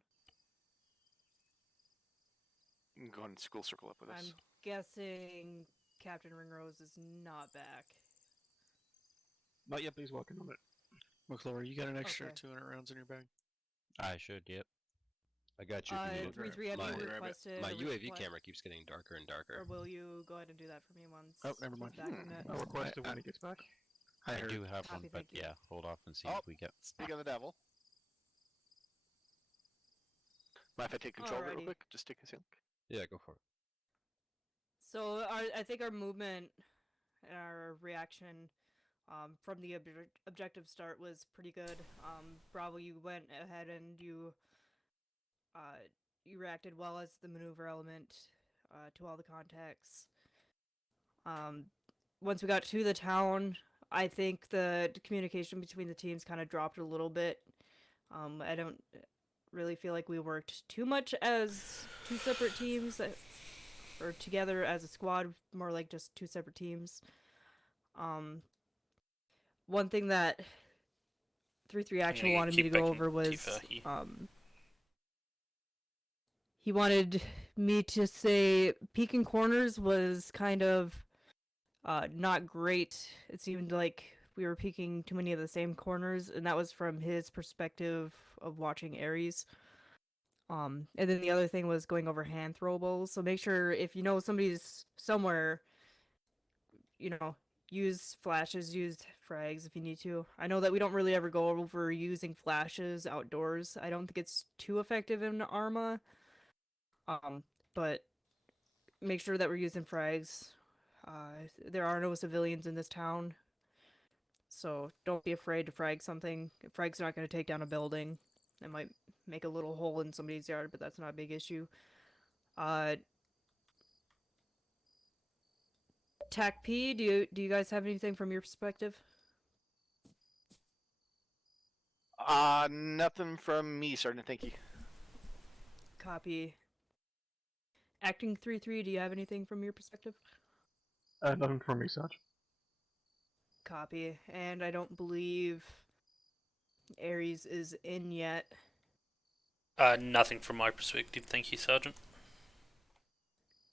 You can go ahead and school circle up with us. I'm guessing Captain Ringrose is not back. Not yet, but he's working on it. McClure, you got an extra Okay. 200 rounds in your bag. I should, yep. I got you. if you need it. 3-3, have my, you requested my a UAV request? camera keeps getting darker and darker. Or will you go ahead and do that for me once Oh, never he's mind. back in it? I'll request it when he gets back. I I heard. do have Copy, one, but thank you. yeah, hold off and see Oh. if we get. Speak of the devil. Mind if I take control real Alrighty. quick? Just take a second. Yeah, go for it. So I think our movement and our reaction from the objective start was pretty good. Bravo, you went ahead and you reacted well as the maneuver element to all the contacts. Once we got to the town, I think the communication between the teams kind of dropped a little bit. I don't really feel like we worked too much as two separate teams, or together as a squad, more like just two separate teams. One thing that 3-3 actually gonna wanted me to keep go backing over was Tifa here. he wanted me to say peeking corners was kind of not great. It seemed like we were peeking too many of the same corners, and that was from his perspective of watching Ares. And then the other thing was going over hand throwables. So make sure if you know somebody's somewhere, you know, use flashes, use frags if you need to. I know that we don't really ever go over using flashes outdoors. I don't think it's too effective in Arma. But make sure that we're using frags. There are no civilians in this town, so don't be afraid to frag something. Frag's not going to take down a building. It might make a little hole in somebody's yard, but that's not a big issue. TAC P, do you guys have anything from your perspective? Nothing from me, Sergeant. Thank you. Copy. Acting 3-3, do you have anything from your perspective? Nothing from me, Sarge. Copy. And I don't believe Ares is in yet. Nothing from my perspective, thank you, Sergeant.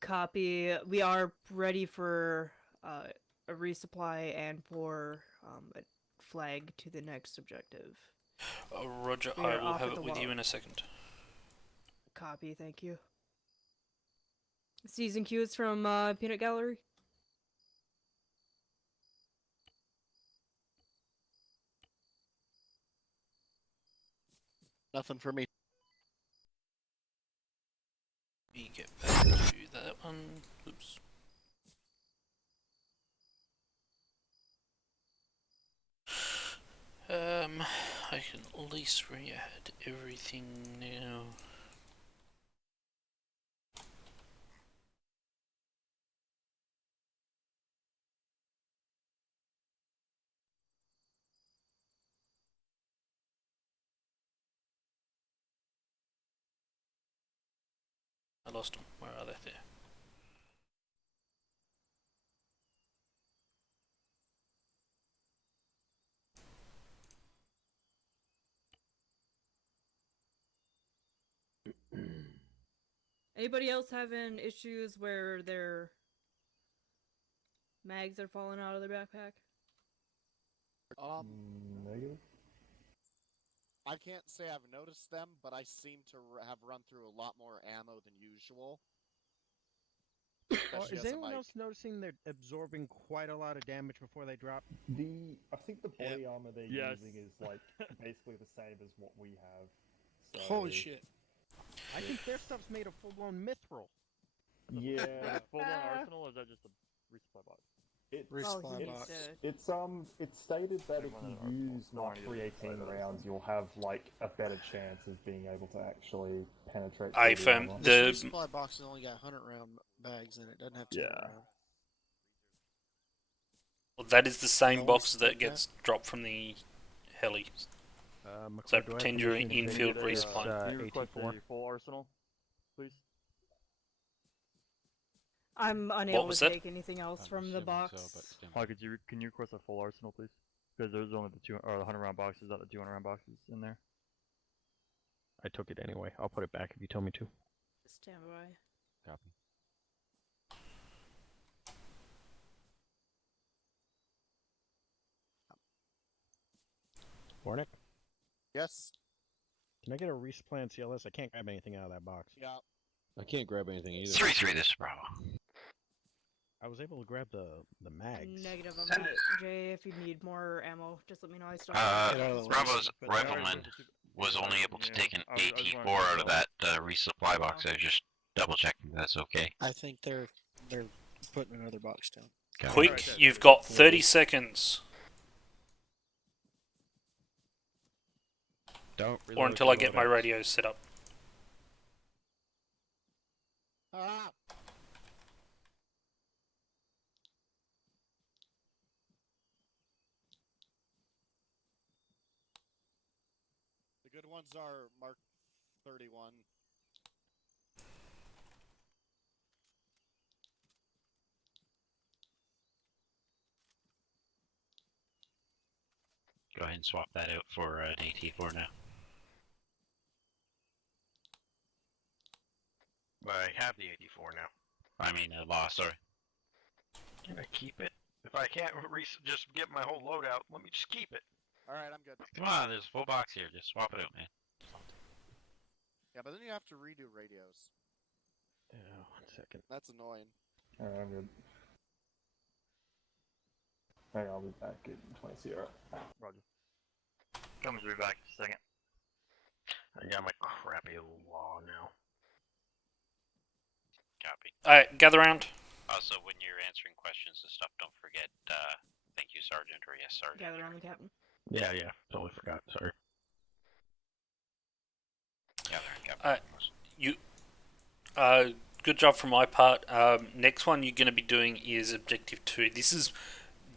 Copy. We are ready for a resupply and for a flag to the next objective. Roger, We I are will off have at it the with you wall. in a second. Copy, thank you. C's and Q's from Peanut Gallery? Nothing for me. Let me get back to that one. Oops. I can at least re-add everything now. I lost them. Where are they? There. Anybody else having issues where their mags are falling out of their backpack? Negative. I can't say I've noticed them, but I seem to have run through a lot more ammo than usual. Is as a anyone Mike. else noticing they're absorbing quite a lot of damage before they drop? I think the body armor they're using is like basically the same as what we have. So... Holy shit. I think their stuff's made of full-blown mithril. Yeah. Full-on arsenal, or is that just a resupply box? It's stated that if you use like 318 rounds, you'll have like a better chance of being able to actually penetrate. I through the found armor. The supply box has only got 100 round bags in it. Doesn't have 200 round. Well, that is the same No box one's that said gets dropped from the heli. McCoy, So do I have pretend you're permission to infield send you this, respawn. Can you request AT4? a full arsenal, please? I'm unable was to that? take anything else from the box. Can you request a full arsenal, please? Because there's only the 100 round boxes, not the 200 round boxes in there. I took it anyway. I'll put it back if you tell me to. Stand by. Copy. Warnick, Yes. can I get a resupply on CLS? I can't grab anything out of that box. Yeah. I can't grab anything either. 3-3, this is Bravo. I was able to grab the mags. Negative on that. Jay, if you need more ammo, just let me know. I still Bravo's rifleman was only able to take an AT4 out of that resupply box. I was just double checking that's okay. I think they're putting another box down. Quick, you've got 30 seconds. Don't Or reload until your I get my loadouts. radio set up. Ah! The good ones are Mark 31. Go ahead and swap that out for an AT4 now. I have the 84 now. I mean, lost, sorry. Can I keep it? If I can't just get my whole loadout, let me just keep it. Alright, I'm good. Come on, there's a full box here. Just swap it out, man. Yeah, but then you have to redo radios. Yeah, 1 second. That's annoying. Alright, I'm good. Hey, I'll be back in 20-0. Roger. Comes be back in a second. I got my crappy law now. Copy. Alright, gather round. Also, when you're answering questions and stuff, don't forget, thank you, Sergeant, or yes, Sergeant. Gather on the captain. Yeah, totally forgot. Sorry. Gather, Captain. Good job from my part. Next one you're going to be doing is Objective 2. This is...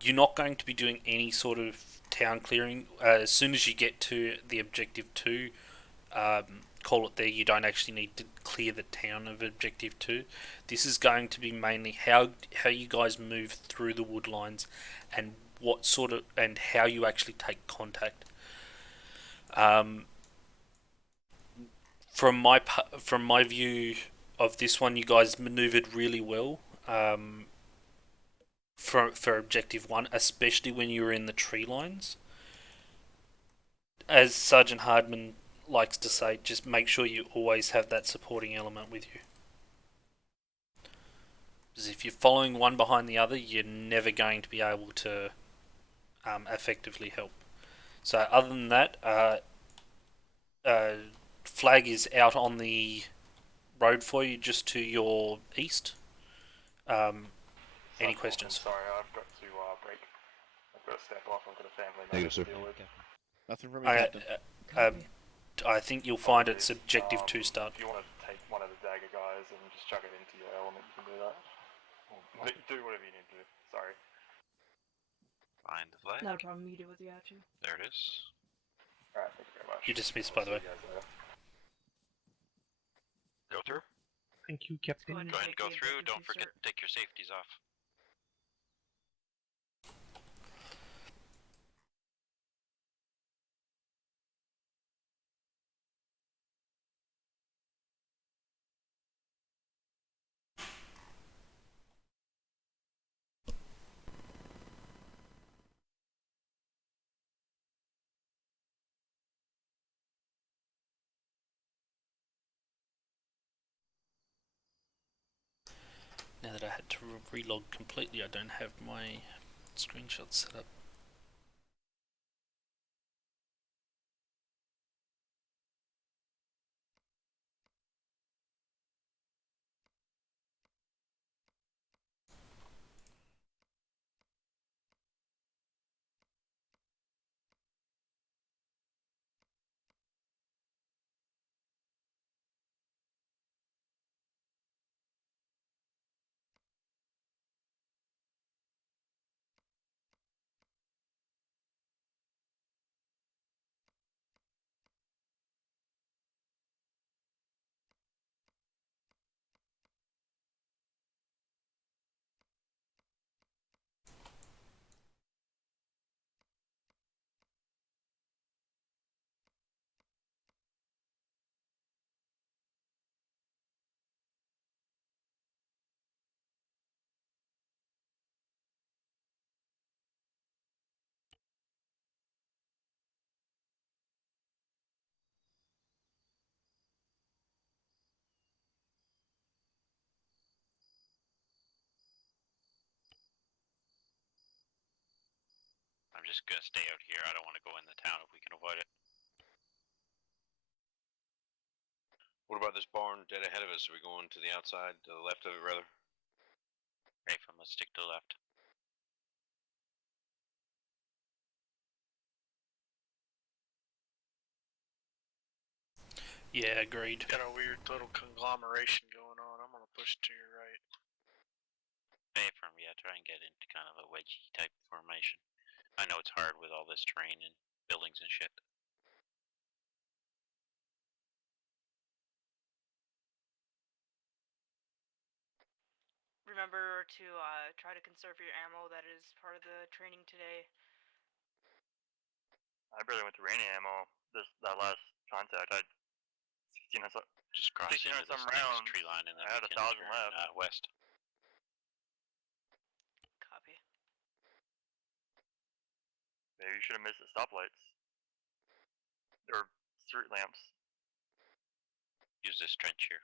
You're not going to be doing any sort of town clearing. As soon as you get to the objective 2, call it there. You don't actually need to clear the town of objective 2. This is going to be mainly how you guys move through the wood lines and what sort of and how you actually take contact. From my view of this one, you guys manoeuvred really well. For objective 1, especially when you were in the tree lines. As Sergeant Hardman likes to say, just make sure you always have that supporting element with you. Because if you're following one behind the other, you're never going to be able to effectively help. So other than that, flag is out on the road for you, just to your east. Any questions? I'm sorry, I've got to break. I've got to step off. I've got a family Negative, to sir. deal with. Nothing from me, Captain. I think you'll find it's objective 2 start. If you want to take one of the dagger guys and just chuck it into your element, you can do that. Do whatever you need to do. Sorry. Find the flag. Not a problem. You do what you have to. There it is. Alright, thank you very much. You're dismissed, by the way. Go through. Thank you, Captain. Go ahead and go through. Don't forget to take your safeties off. Now that I had to relog completely, I don't have my screenshots set up. I'm just gonna stay out here. I don't want to go in the town if we can avoid it. What about this barn dead ahead of us? Are we going to the outside, to the left of it, rather? Rafe, I'm gonna stick to the left. Yeah, agreed. Got a weird little conglomeration going on. I'm gonna push to your right. Affirm, yeah, try and get into kind of a wedgie type formation. I know it's hard with all this terrain and buildings and shit. Remember to try to conserve your ammo. That is part of the training today. I barely went through any ammo. That last contact, I 16 or Just cross into this some next rounds. tree line and then I had we 1,000 can turn left. west. Copy. Maybe you should have missed the stoplights. Or street lamps. Use this trench here.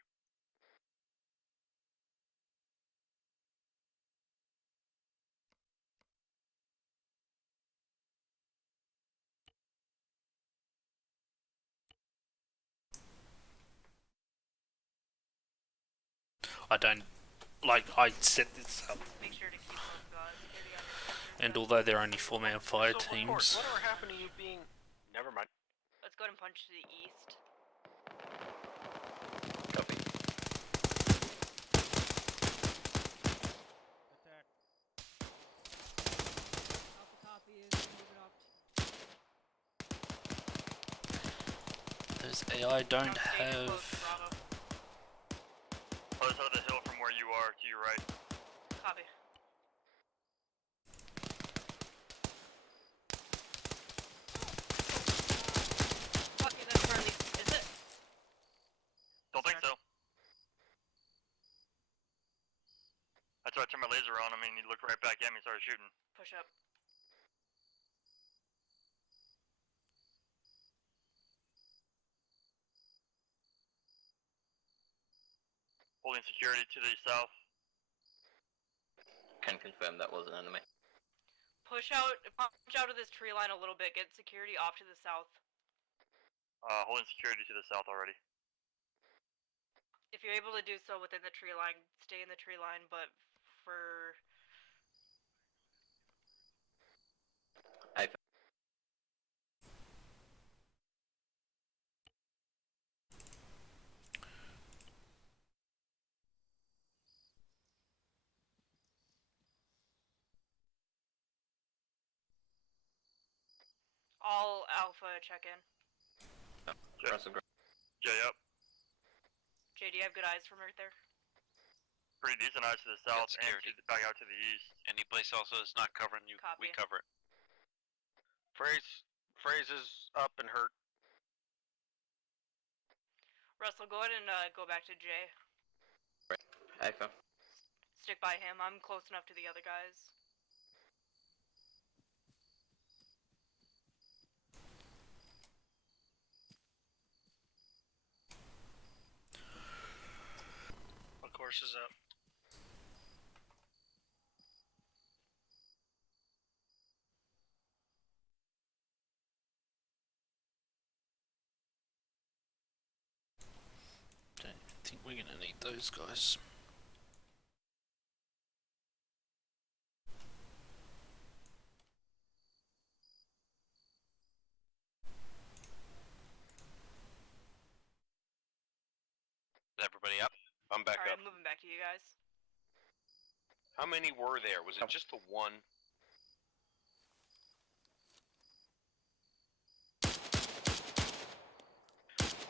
I don't I set this up. Make sure to keep security on your shoulders. And although they're only 4-man fire So, teams, whatever happened to you being? Never mind. Let's go ahead and punch to the east. Copy. Alpha copy is moving off I don't Now stay close, have. Bravo. Other side of the hill from where you are, to your right. Copy. Fucking that's friendly. Is it? Don't think so. That's why I turned my laser on. I mean, he looked right back at me and started shooting. Push up. Holding security to the south. Can confirm that was an enemy. Punch out of this tree line a little bit. Get security off to the south. Holding security to the south already. If you're able to do so within the tree line, stay in the tree line, but for... All Alpha check in. J up. Jay, do you have good eyes from right there? Pretty decent eyes to the south and back out to the east. Any place else that's not covering you, Copy. we cover it. Phrase is up and hurt. Russell, go ahead and go back to Jay. Alpha. Stick by him. I'm close enough to the other guys. What course is up? Don't think we're gonna need those guys. Is everybody up? I'm back Alright, up. I'm moving back to you guys. How many were there? Was it just the one?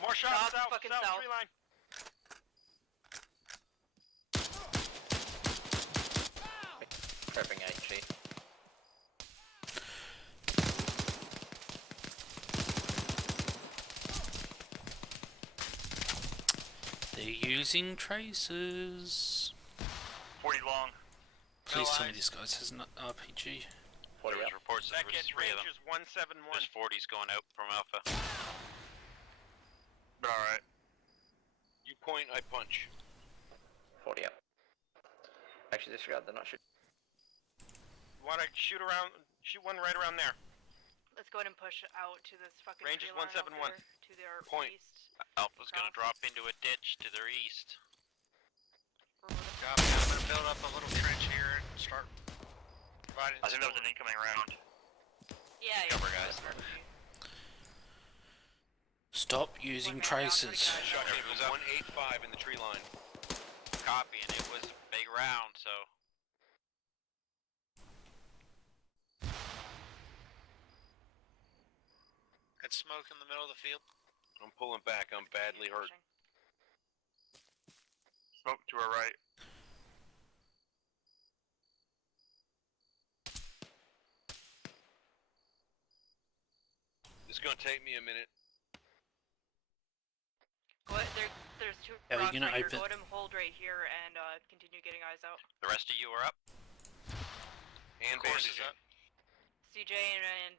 More shots south, fucking south, south. tree line. Prepping HE. They're using tracers. 40 long. Please tell me this guy has an RPG. There was reports that there was Second 3 of them. range is 171. There's 40s going out from Alpha. But alright. You point, I punch. 40 up. Actually, disregard, they're not shooting. Want to shoot around? Shoot one right around there. Let's go ahead and push out to this fucking Range tree is line out 171. there, to their Point. east. Alpha's gonna drop into a ditch to their east. Copy. I'm gonna build up a little trench here and start providing. I think that was an incoming round. Yeah, Cover, guys. Stop using tracers. Shot came from 185 in the tree line. Copy, and it was a big round, so. Got smoke in the middle of the field. I'm pulling back. I'm badly hurt. Smoke to our right. It's gonna take me a minute. Go ahead, there's two Are you rocks gonna right here. open- Go ahead and hold right here and continue getting eyes out. The rest of you are up. And Course is bandaging. up. CJ and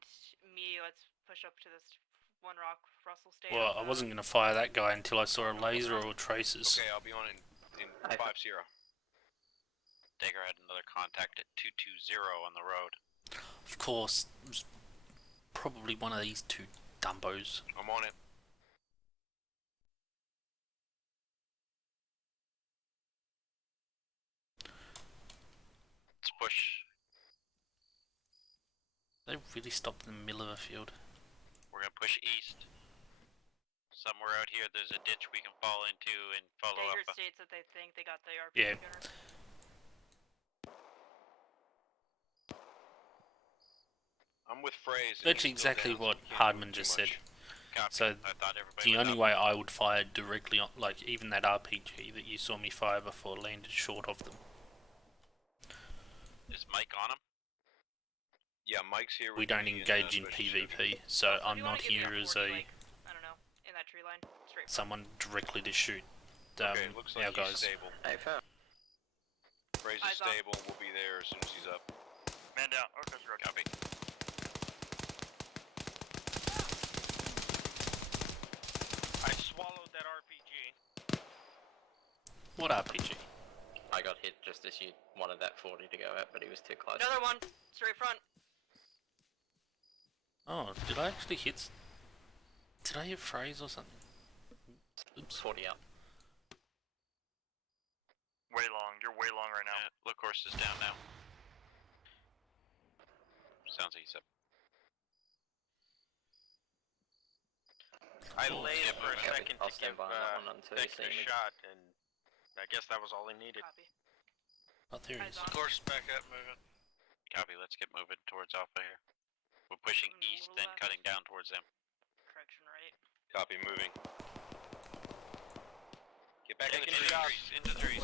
me, let's push up to this one rock. Russell, stay Well, out, I wasn't gonna fire that guy until I saw a laser or tracers. Okay, I'll be on in 5-0. Dagger had another contact at 220 on the road. Of course, it was probably one of these two dumbos. I'm on it. Let's push. They really stopped in the middle of a field. We're gonna push east. Somewhere out here, there's a ditch we can fall into and follow Dagger up. states that they think they got the RP Yeah. gunner. I'm with Phrase. and That's he's still exactly down, so what we can't do Hardman too just much. said. Copy. So I thought everybody the was only up. way I would fire directly on, like even that RPG that you saw me fire before landed short of them. Is Mike on him? Yeah, Mike's here. We with don't me and, engage in Special Shift. PvP, so So I'm you wanna not give me here a as 40, a like, I don't know, in that tree line, straight front. someone directly to shoot Okay, looks like our he's guys. stable. Hey, fair. Praise is Eyes on. stable. We'll be there as soon as he's up. Man down. Okay, Copy. I swallowed that RPG. What RPG? I got hit just as you wanted that 40 to go out, but he was too close. Another one, straight front. Oh, did I actually hit? Did I hit phrase or something? Oops. 40 out. Way long. You're way long right now. Look, horse is down now. Sounds like he's up. I Cool. laid it for a Copy. second I'll to stand give by on that one until you Dex see a me. shot, and I guess that was all he needed. Copy. Oh, there he is. Eyes on. Course back up, moving. Copy, let's get moving towards Alpha here. We're pushing Moving a east little and left. cutting down towards them. Correction, right. Copy, moving. Get back in the Into trees. trees, into trees.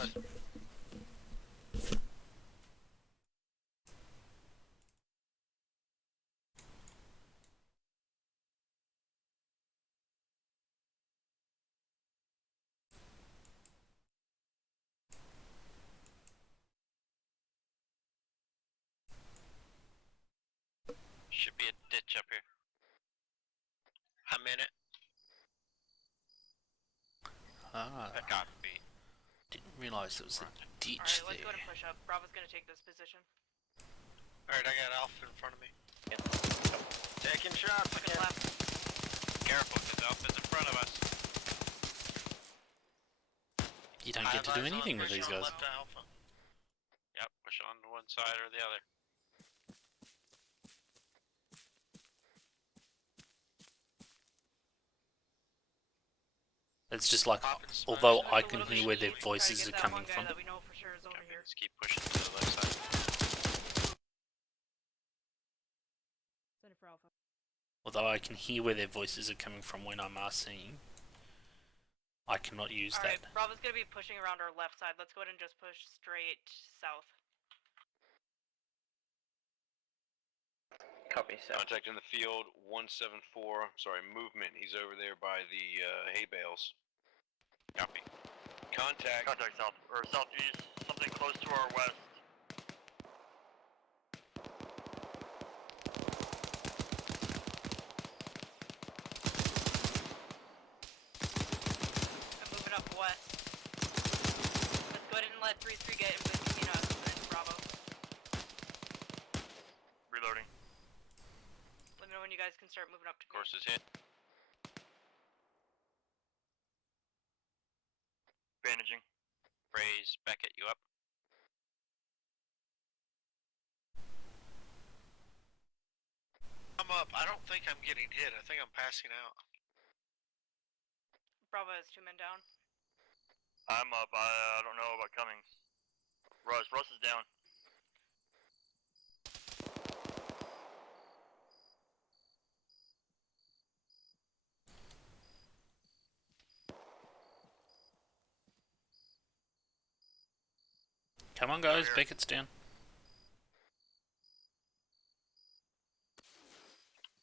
Should be a ditch up here. I'm in it. Ah, Copy. didn't realise there was a ditch Alright, let's go there. ahead and push up. Bravo's gonna take this position. Alright, I got Alpha in front of me. Taking shots Looking again. left. Careful, because Alpha's in front of us. You don't get to do anything with these guys. Left to Alpha. Yep, push on to one side or the other. It's just like, Pop and smash. although Just I a can little hear bit where their east. voices Try are to get that coming one guy from. that we know for sure is over Copy, here. let's keep pushing to the left side. Send it for Alpha. Although I can hear where their voices are coming from when I'm RCing, I cannot use Alright, that. Bravo's gonna be pushing around our left side. Let's go ahead and just push straight south. Copy, so. Contact in the field, 174. Sorry, movement. He's over there by the hay bales. Copy. Contact. Contact south or southeast. Something close to our west. I'm moving up west. Let's go ahead and let 3-3 get in between us and Bravo. Reloading. Let me know when you guys can start moving up to Course is hit. Bandaging. Praise, Beckett, you up? I'm up. I don't think I'm getting hit. I think I'm passing out. Bravo has 2 men down. I'm up. I don't know about coming. Russ is down. Come on guys, here. Beckett's down.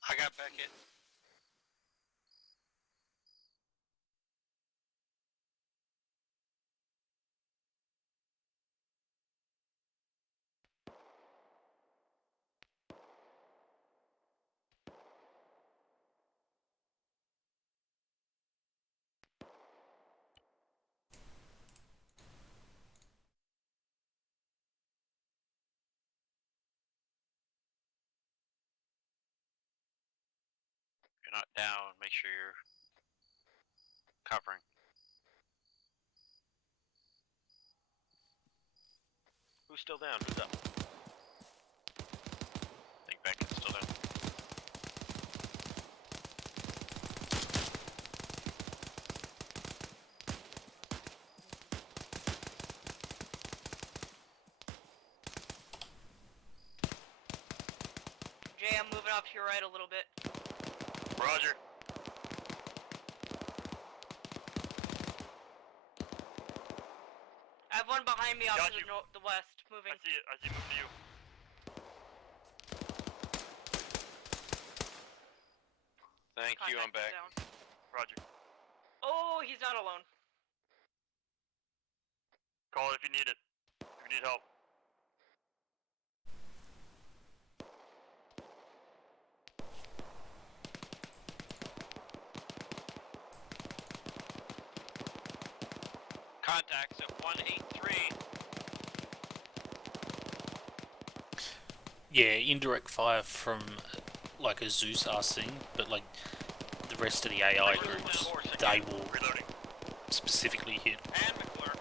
I got Beckett. If you're not down, make sure you're covering. Who's still down? Who's up? I think Beckett's still down. Jay, I'm moving off to your right a little bit. Roger. have one behind me off Got to you. the west, moving. I see it. I see it moving to you. Thank you, I'm back. Down. Roger. Oh, he's not alone. Call it if you need it. If you need help. Contacts at 183. Yeah, indirect fire from like a Zeus RC, but like the rest of the AI groups, they will specifically hit. And McClure.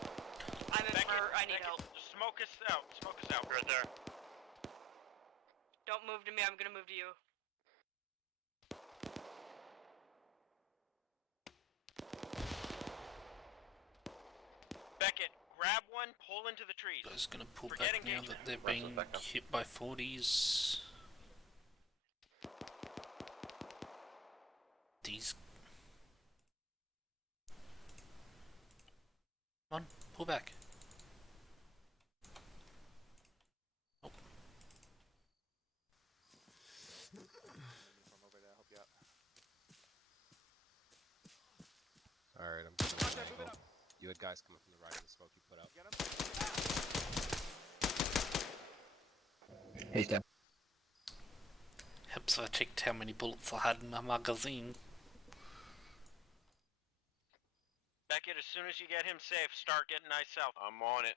I'm in for. I need help. Smoke us out. Smoke us out. Right there. Don't move to me. I'm gonna move to you. Beckett, grab one, pull into the trees. I was gonna pull Forget back now engagement. that they're being hit by 40s. These. Come on, pull back. Oh. Alright, I'm getting an angle. You had guys coming from the right of the smoke you put out. He's down. Helps I checked how many bullets I had in my magazine. Beckett, as soon as you get him safe, start getting nice south. I'm on it.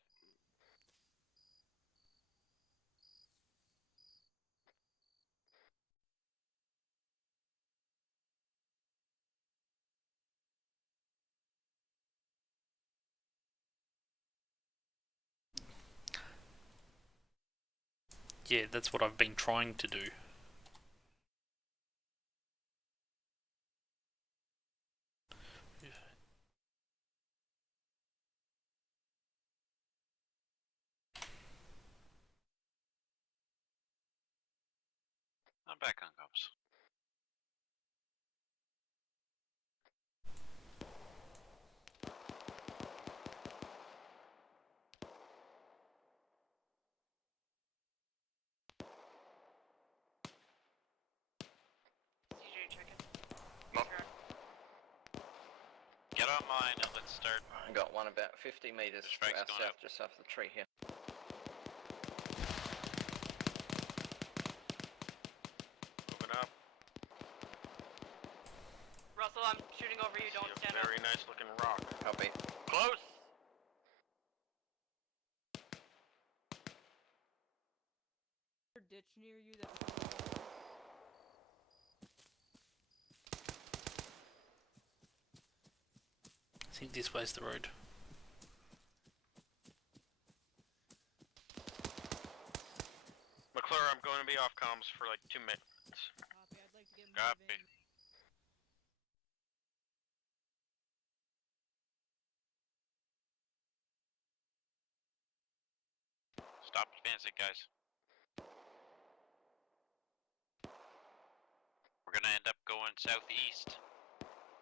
Yeah, that's what I've been trying to do. I'm back on comms. CJ, check it. Get online and let's start. I got one about 50 meters to Strike's our going south, up. just off the tree here. Moving up. Russell, I'm shooting over you. Don't stand Very nice looking rock. Copy. Close. Ditch near you that. I think this way's the road. McClure, I'm going to be off comms for like 2 minutes. Copy. I'd like to get Copy. moving. Stop advancing, guys. We're gonna end up going southeast,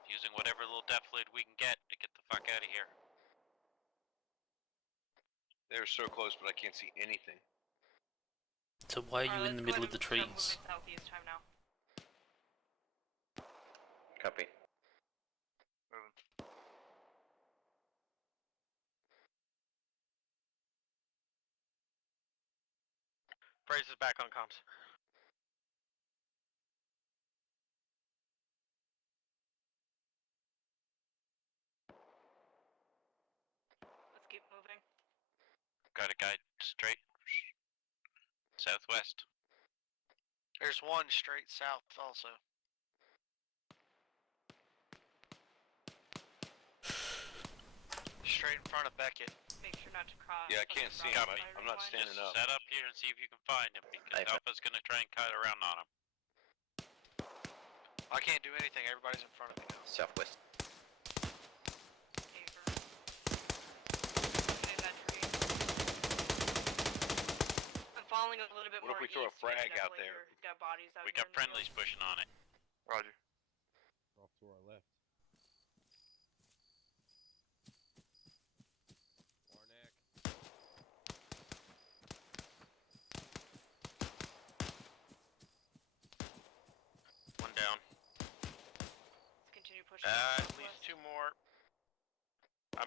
using whatever little depth lead we can get to get the fuck out of here. They're so close, but I can't see anything. So why are you in the middle of the trees? Southeast time now. Copy. Fraser's back on comms. Let's keep moving. Got a guy straight southwest. There's one straight south also. Straight in front of Beckett. Make sure not to cross. Yeah, I can't see him. I'm not standing up. Set up here and see if you can find him, because Alpha's gonna try and cut around on him. I can't do anything. Everybody's in front of me now. Southwest. I'm falling a little bit What more if we throw a east, frag out definitely there? hear dead bodies out We here got in the friendlies field. pushing on it. Roger. Off to our left. Warnack.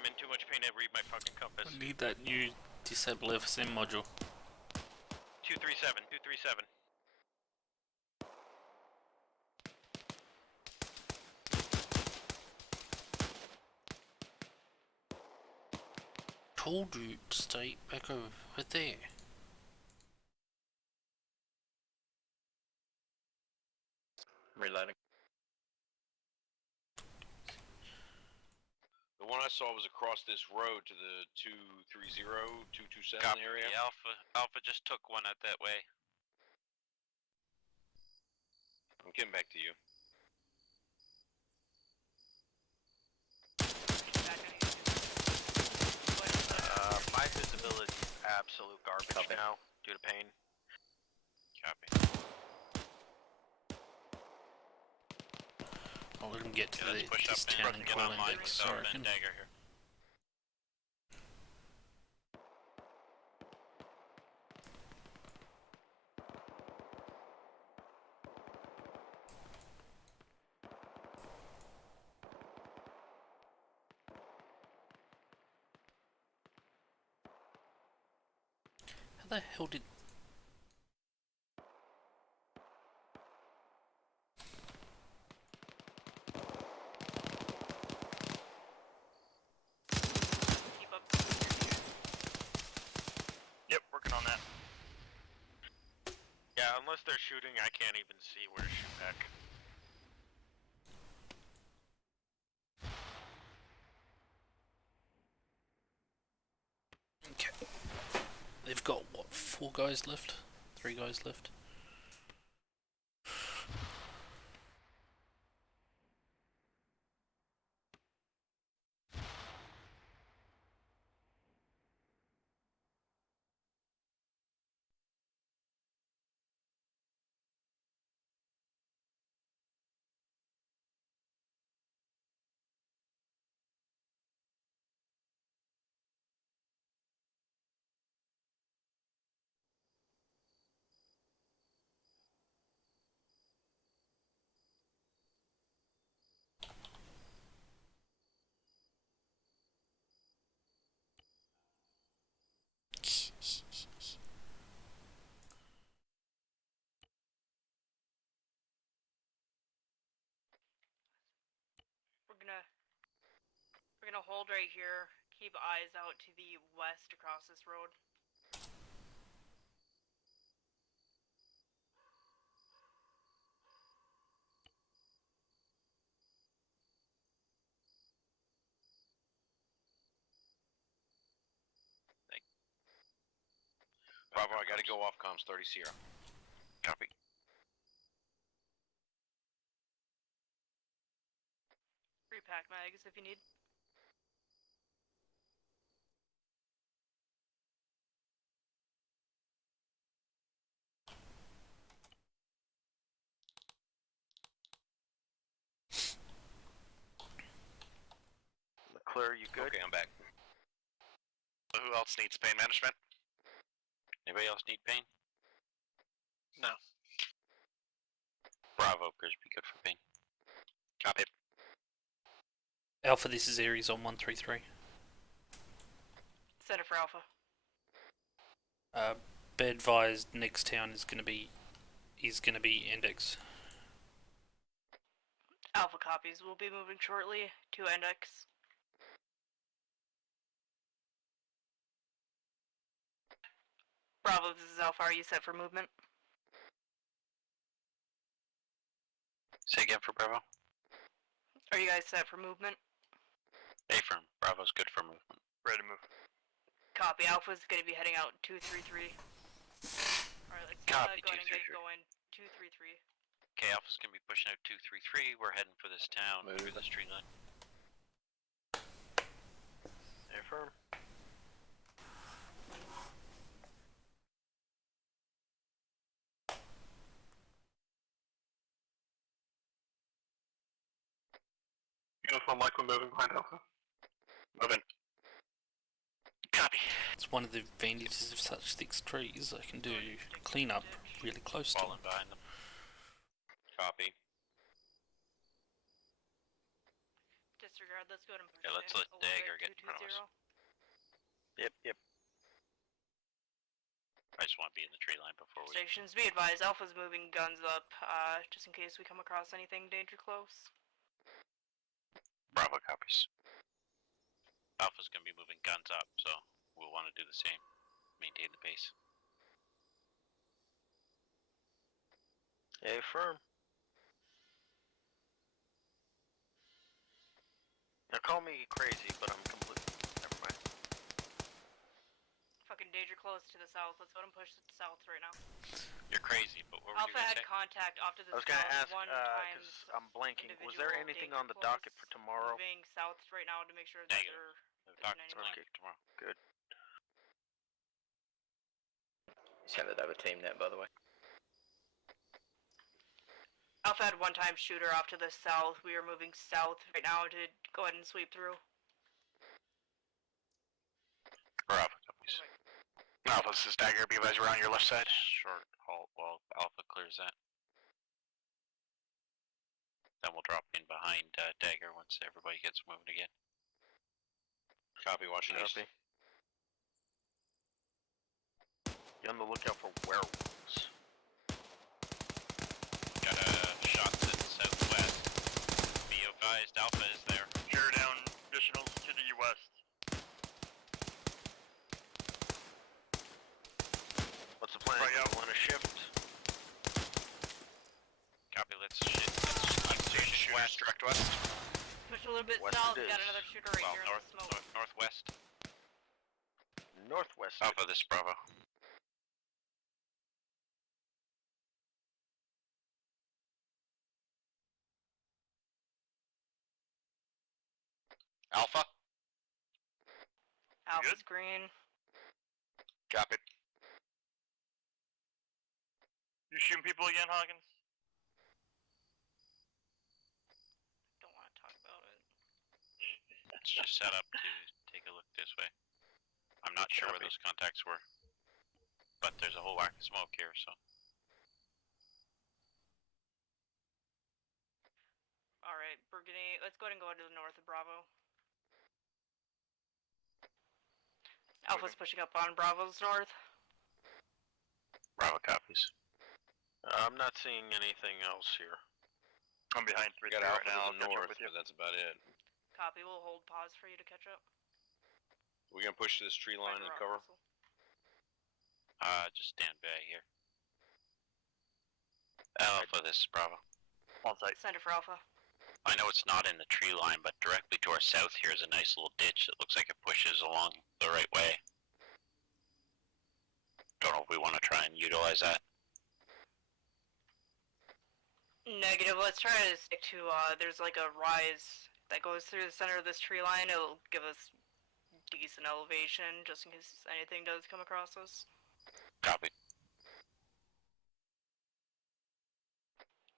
in too much pain to read my fucking compass. I need that new disable FSM module. 237, 237. Told you to stay back over there. Reloading. The one I saw was across this road to the 230, 227 Copy. area. Alpha just took one out that way. I'm getting back to you. My visibility is absolute garbage now due to pain. Copy. I'll let him get to let's push this up town and and get call online index, with I our reckon. dagger here. How the hell did... Keep up. Yep, working on that. Yeah, unless they're shooting, I can't even see where to shoot back. Okay. They've got, what, 4 guys left? 3 guys left? We're gonna hold right here. Keep eyes out to the west across this road. Bravo, I gotta go off comms 30 Sierra. Copy. Repack mags if you need. McClure, you good? Okay, I'm back. Who else needs pain management? Anybody else need pain? No. Bravo appears to be good for pain. Copy. Alpha, this is Aries on 133. Center for Alpha. Be advised, next town is gonna be index. Alpha copies. We'll be moving shortly to index. Bravo, this is Alpha. Are you set for movement? Say again for Bravo. Are you guys set for movement? Affirm. Bravo's good for movement. Ready to move. Copy. Alpha's gonna be heading out 233. Alright, let's Copy, go ahead and get 233. going. 233. Okay, Alpha's gonna be pushing out 233. We're heading for this town through this tree line. Affirm. Uniform like we're moving behind Alpha. Moving. Copy. It's one of the advantages of such thick trees. I can do cleanup really close to them. Falling behind them. Copy. Disregard let's go ahead and push Yeah, let's in let a little Dagger bit, get in front of us. 220. Yep. I just want to be in the tree line before we... Stations, be advised, Alpha's moving guns up, just in case we come across anything danger close. Bravo copies. Alpha's going to be moving guns up, so we'll want to do the same. Maintain the pace. Hey, firm. Now call me crazy, but I'm completely... Never mind. Fucking danger close to the south. Let's go ahead and push south right now. You're crazy, but what were you Alpha going to had say? contact off to the I was south gonna ask, one because times. I'm blanking. Was there individual anything danger on the close, docket for tomorrow? Moving south right now to make sure that Negative. they're The docket's anyone. blank tomorrow. Good. Send it over team net, by the way. Alpha had one-time shooter off to the south. We are moving south right now to go ahead and sweep through. Bravo copies. Alpha, this is Dagger. Be advised, we're on your left side. Short halt while Alpha clears that. Then we'll drop in behind Dagger once everybody gets moving again. Copy, watching east. Copy. Be on the lookout for werewolves. Got a shot to the southwest. Be advised, Alpha is there. Tear down additionals to the west. What's the plan? Right out. Want to shift? Copy, let's shoot west. Direct west. Push a little bit West south. it We got is. another shooter right here in the smoke. Northwest. Northwest. Alpha, this is Bravo. Alpha. Alpha's green. Copy. You shooting people again, Hawkins? Don't want to talk about it. Let's just set up to take a look this way. I'm not sure where those contacts were, but there's a whole whack of smoke here, so. Alright, Burgundy, let's go ahead and go to the north of Bravo. Alpha's pushing up on Bravo's north. Bravo copies. I'm not seeing anything else here. I'm behind 3 We got right Alpha now. to the north, but that's about it. Copy, we'll hold pause for you to catch up. We gonna push to this tree line and cover? Just stand by here. Alpha, this is Bravo. On site. Send it for Alpha. I know it's not in the tree line, but directly to our south here is a nice little ditch that looks like it pushes along the right way. Don't know if we want to try and utilize that. Negative, let's try to stick to, there's like a rise that goes through the center of this tree line. It'll give us decent elevation, just in case anything does come across us. Copy.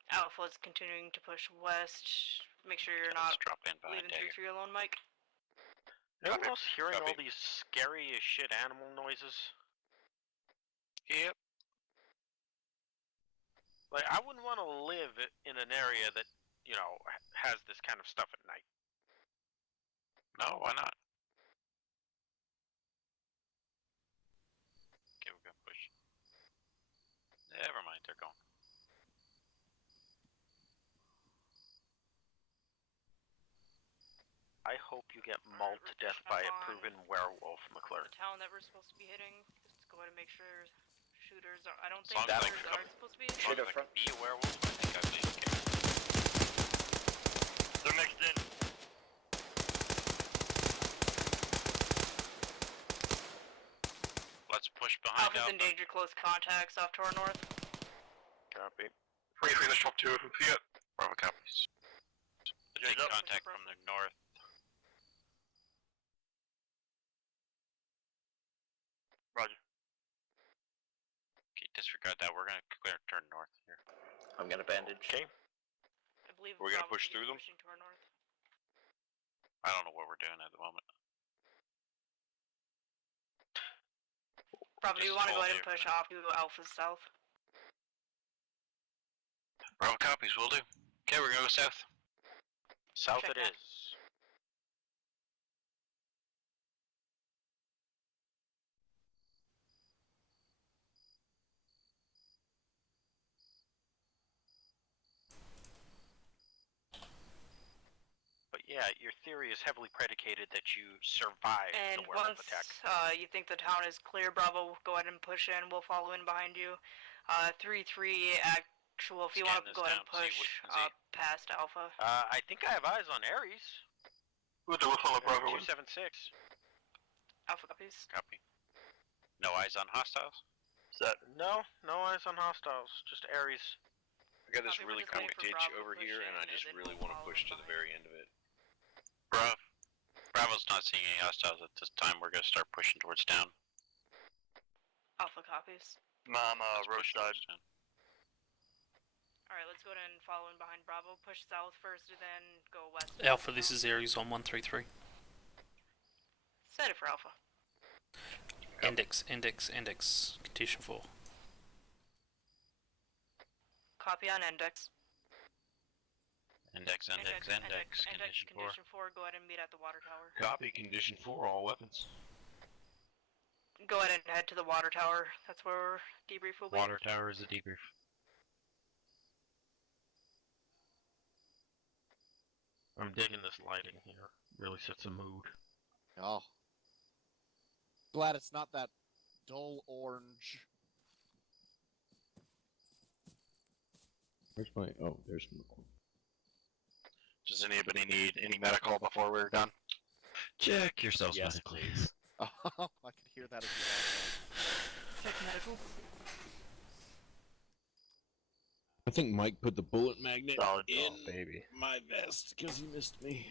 Alpha's continuing to push west. Make sure you're not drop in behind leaving Dagger. 3-3 alone, Mike. Anyone else hearing all Copy. these scary as shit animal noises? Yep. Like, I wouldn't want to live in an area that, you know, has this kind of stuff at night. No, why not? Okay, we're gonna push. Never mind, they're gone. I hope you get mauled to death by a proven werewolf, McClure. The town that we're supposed to be hitting. Just go ahead and make sure shooters are. I don't As think long as I shooters can- aren't supposed to be. As long as I can be a werewolf, I think I'd be okay. They're mixed in. Let's push behind Alpha's Alpha. in danger, close contacts off to our north. Copy. Free, let's drop 2 if we get. Bravo copies. Take up. contact from the north. Roger. Okay, disregard that. We're gonna clear turn north here. I'm gonna bandage. Okay. I believe We're gonna Bravo's push through them? pushing to our north. I don't know what we're doing at the moment. Bravo, do you Just want to go hold ahead and here push for now. off to Alpha's south? Bravo copies, will do. Okay, we're gonna go south. South Check it that. is. Yeah, your theory is heavily predicated that you survived And the werewolf once attack. you think the town is clear, Bravo, go ahead and push in. We'll follow in behind you. 3-3 actual. If you want to go ahead and push past Alpha. I think I have eyes on Ares. We'll follow Bravo. 276. Alpha copies. Copy. No eyes on hostiles? No eyes on hostiles. Just Ares. I got this really cool ditch over here, and I just really want to push to the very end of it. Bravo's not seeing any hostiles at this time. We're gonna start pushing towards town. Alpha copies. Roadside. Alright, let's go ahead and follow in behind Bravo. Push south first, and then go west. Alpha, this is Ares on 133. Set it for Alpha. Index. Condition 4. Copy on index. Index. Condition 4. Condition 4, go ahead and meet at the water tower. Copy. Condition 4. All weapons. Go ahead and head to the water tower. That's where debrief will be. Water tower is a debrief. I'm digging this lighting here. Really sets a mood. Oh. Glad it's not that dull orange. Where's my... Oh, there's my... Does anybody need any medical before we're done? Check yourselves Yes, medically. please. Oh, I could hear that as you Check medical. I think Mike put the bullet magnet Solid in ball, baby. my vest because he missed me.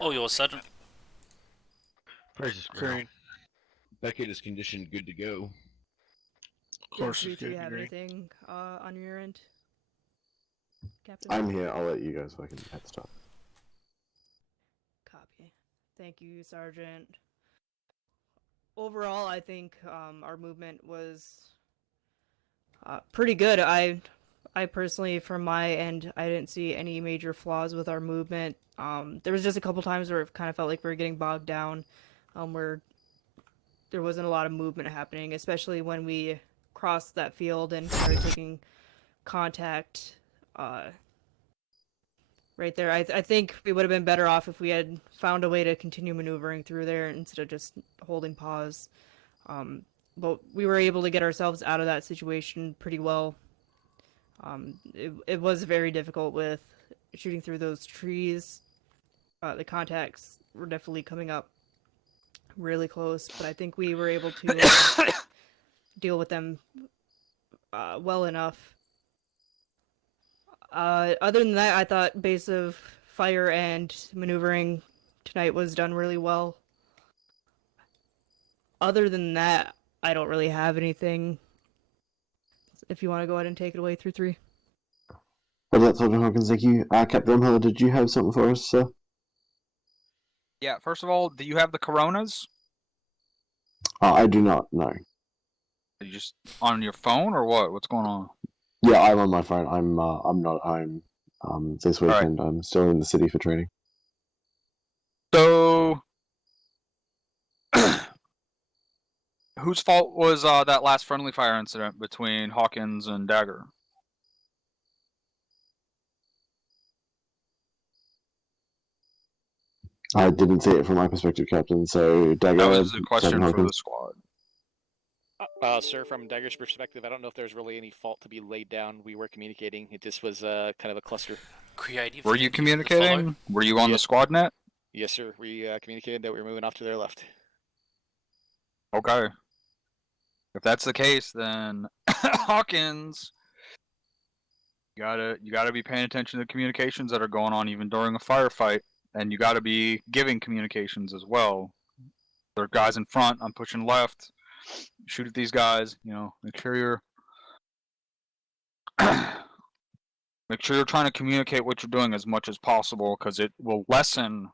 Oh, you're sudden. Praises green. Beckett is conditioned good to go. Of course, Do it's you good have green. anything on your end, Captain? I'm here. I'll let you guys fucking head stuff. Copy. Thank you, Sergeant. Overall, I think our movement was pretty good. I personally, from my end, I didn't see any major flaws with our movement. There was just a couple times where it kind of felt like we were getting bogged down, where there wasn't a lot of movement happening, especially when we crossed that field and started taking contact right there. I think we would have been better off if we had found a way to continue maneuvering through there instead of just holding pause. But we were able to get ourselves out of that situation pretty well. It was very difficult with shooting through those trees. The contacts were definitely coming up really close, but I think we were able to deal with them well enough. Other than that, I thought base of fire and maneuvering tonight was done really well. Other than that, I don't really have anything. If you want to go ahead and take it away through 3. Well, that's Sergeant Hawkins, thank you. Captain Drumheller, did you have something for us, sir? Yeah, first of all, do you have the Coronas? I do not, no. Are you just on your phone or what? What's going on? Yeah, I'm on my phone. I'm not at home this weekend. Right. I'm still in the city for training. So, whose fault was that last friendly fire incident between Hawkins and Dagger? I didn't see it from my perspective, Captain, so Dagger... That was a question for the squad. Sir, from Dagger's perspective, I don't know if there's really any fault to be laid down. We were communicating. It just was kind of a cluster. Creative. Were you communicating? Were you on the squad net? Yes, sir. We communicated that we were moving off to their left. Okay. If that's the case, then Hawkins, you gotta be paying attention to the communications that are going on even during a firefight, and you gotta be giving communications as well. There are guys in front. I'm pushing left. Shoot at these guys. You know, make sure you're trying to communicate what you're doing as much as possible, because it will lessen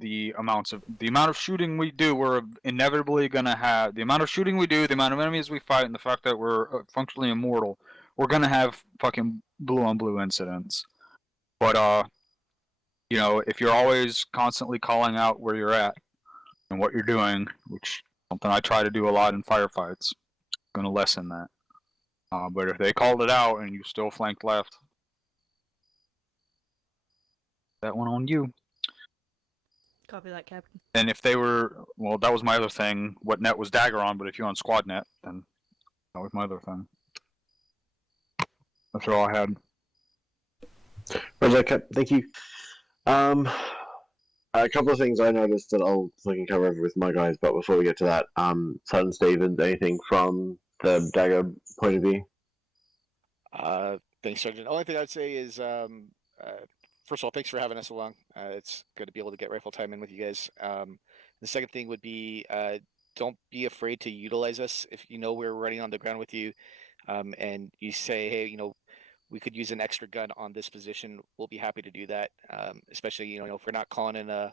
the amount of shooting we do. We're inevitably gonna have the amount of shooting we do, the amount of enemies we fight, and the fact that we're functionally immortal. We're gonna have fucking blue on blue incidents. But you know, if you're always constantly calling out where you're at, and what you're doing, which something I try to do a lot in firefights. Going to lessen that. But if they called it out and you still flanked left, that one on you. Copy that, Captain. And if they were, well, that was my other thing. What net was Dagger on? But if you're on squad net, then that was my other thing. That's all I had. Roger, Cap. Thank you. A couple of things I noticed that I'll fucking cover over with my guys, but before we get to that, Son Stevens, anything from the Dagger point of view? Thanks, Sergeant. The only thing I'd say is, first of all, thanks for having us along. It's good to be able to get rifle time in with you guys. The second thing would be, don't be afraid to utilize us. If you know we're running on the ground with you, and you say, hey, you know, we could use an extra gun on this position, we'll be happy to do that. Especially, you know, if we're not calling in an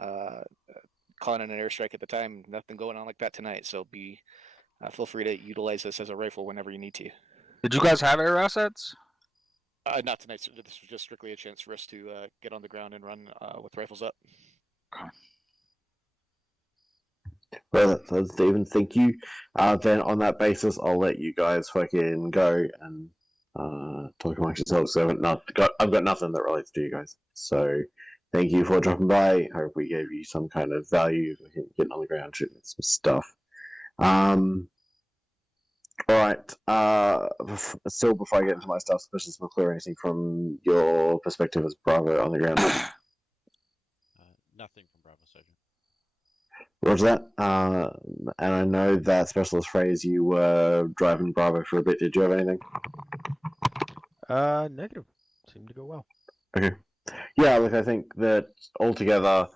airstrike at the time, nothing going on like that tonight. So feel free to utilize this as a rifle whenever you need to. Did you guys have air assets? Not tonight. So this was just strictly a chance for us to get on the ground and run with rifles up. Okay. Well, that's Stephen. Thank you. Then on that basis, I'll let you guys fucking go and talk amongst yourselves. So I've got nothing that relates to you guys. So thank you for dropping by. Hope we gave you some kind of value getting on the ground, shooting some stuff. Alright, still before I get into my stuff, Suspicious McClure, anything from your perspective as Bravo on the ground? Nothing from Bravo, Sergeant. Roger that. And I know that Specialist Phrase, you were driving Bravo for a bit. Did you have anything? Negative. Seemed to go well. Okay. Yeah, look, I think that altogether,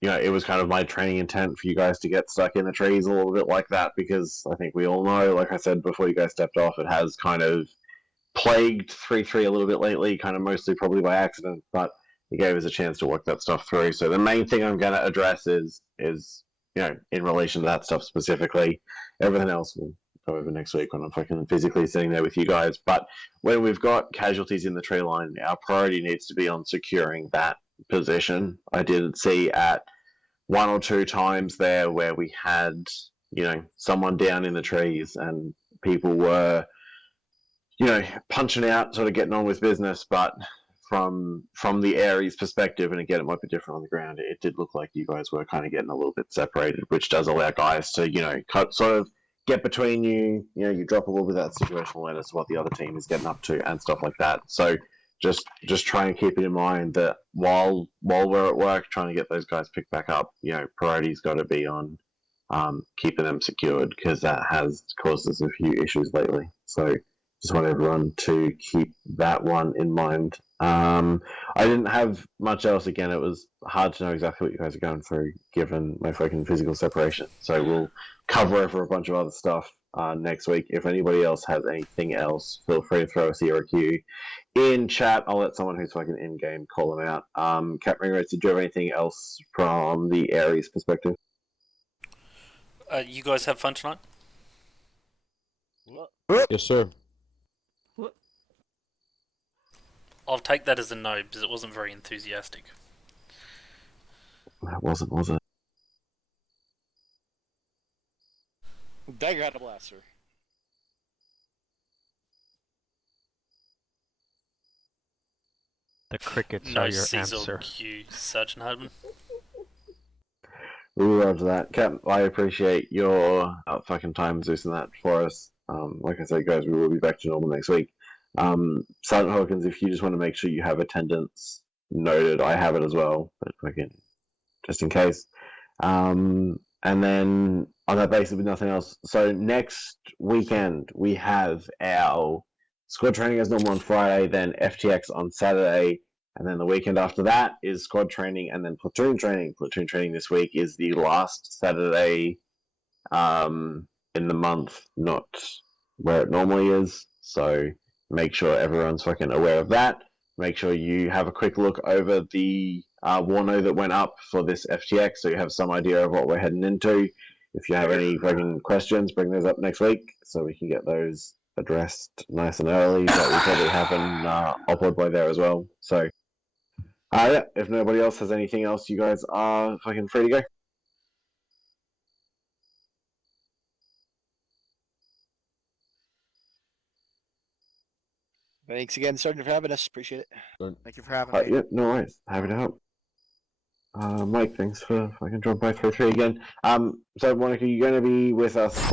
you know, it was kind of my training intent for you guys to get stuck in the trees a little bit like that, because I think we all know, like I said before you guys stepped off, it has kind of plagued 3-3 a little bit lately, kind of mostly probably by accident, but it gave us a chance to work that stuff through. So the main thing I'm going to address is, you know, in relation to that stuff specifically. Everything else will go over next week when I'm fucking physically sitting there with you guys. But when we've got casualties in the tree line, our priority needs to be on securing that position. I did see at 1 or 2 times there where we had, you know, someone down in the trees and people were, you know, punching out, sort of getting on with business, but from the Ares perspective, and again, it might be different on the ground, it did look like you guys were kind of getting a little bit separated, which does allow guys to, you know, sort of get between you, you know, you drop a little bit of that situational awareness of what the other team is getting up to and stuff like that. So just try and keep it in mind that while we're at work trying to get those guys picked back up, you know, priority's got to be on keeping them secured, because that has caused us a few issues lately. So just want everyone to keep that one in mind. I didn't have much else. Again, it was hard to know exactly what you guys are going through given my fucking physical separation. So we'll cover over a bunch of other stuff next week. If anybody else has anything else, feel free to throw a CRQ in chat. I'll let someone who's fucking in-game call them out. Captain Ringrose, did you have anything else from the Ares perspective? You guys have fun tonight? Yes, sir. I'll take that as a no, because it wasn't very enthusiastic. That wasn't, was it? Dagger had a blast, sir. The crickets No are your Cecil answer. Q, Sergeant Hardman. Ooh, after that, Cap, I appreciate your fucking time Zeus and that for us. Like I said, guys, we will be back to normal next week. Sergeant Hawkins, if you just want to make sure you have attendance noted, I have it as well, but again, just in case. And then on that basis, with nothing else. So next weekend we have our squad training as normal on Friday, then FTX on Saturday, and then the weekend after that is squad training and then platoon training. Platoon training this week is the last Saturday in the month, not where it normally is. So make sure everyone's fucking aware of that. Make sure you have a quick look over the Warno that went up for this FTX, so you have some idea of what we're heading into. If you have any fucking questions, bring those up next week so we can get those addressed nice and early. But we probably have an upload by there as well. So Yeah, if nobody else has anything else, you guys are fucking free to go. Thanks again, Sergeant, for having us. Appreciate it. Thank you for having me. Yeah, no worries. Happy to help. Mike, thanks for fucking dropping by for free again. So Monica, you're going to be with us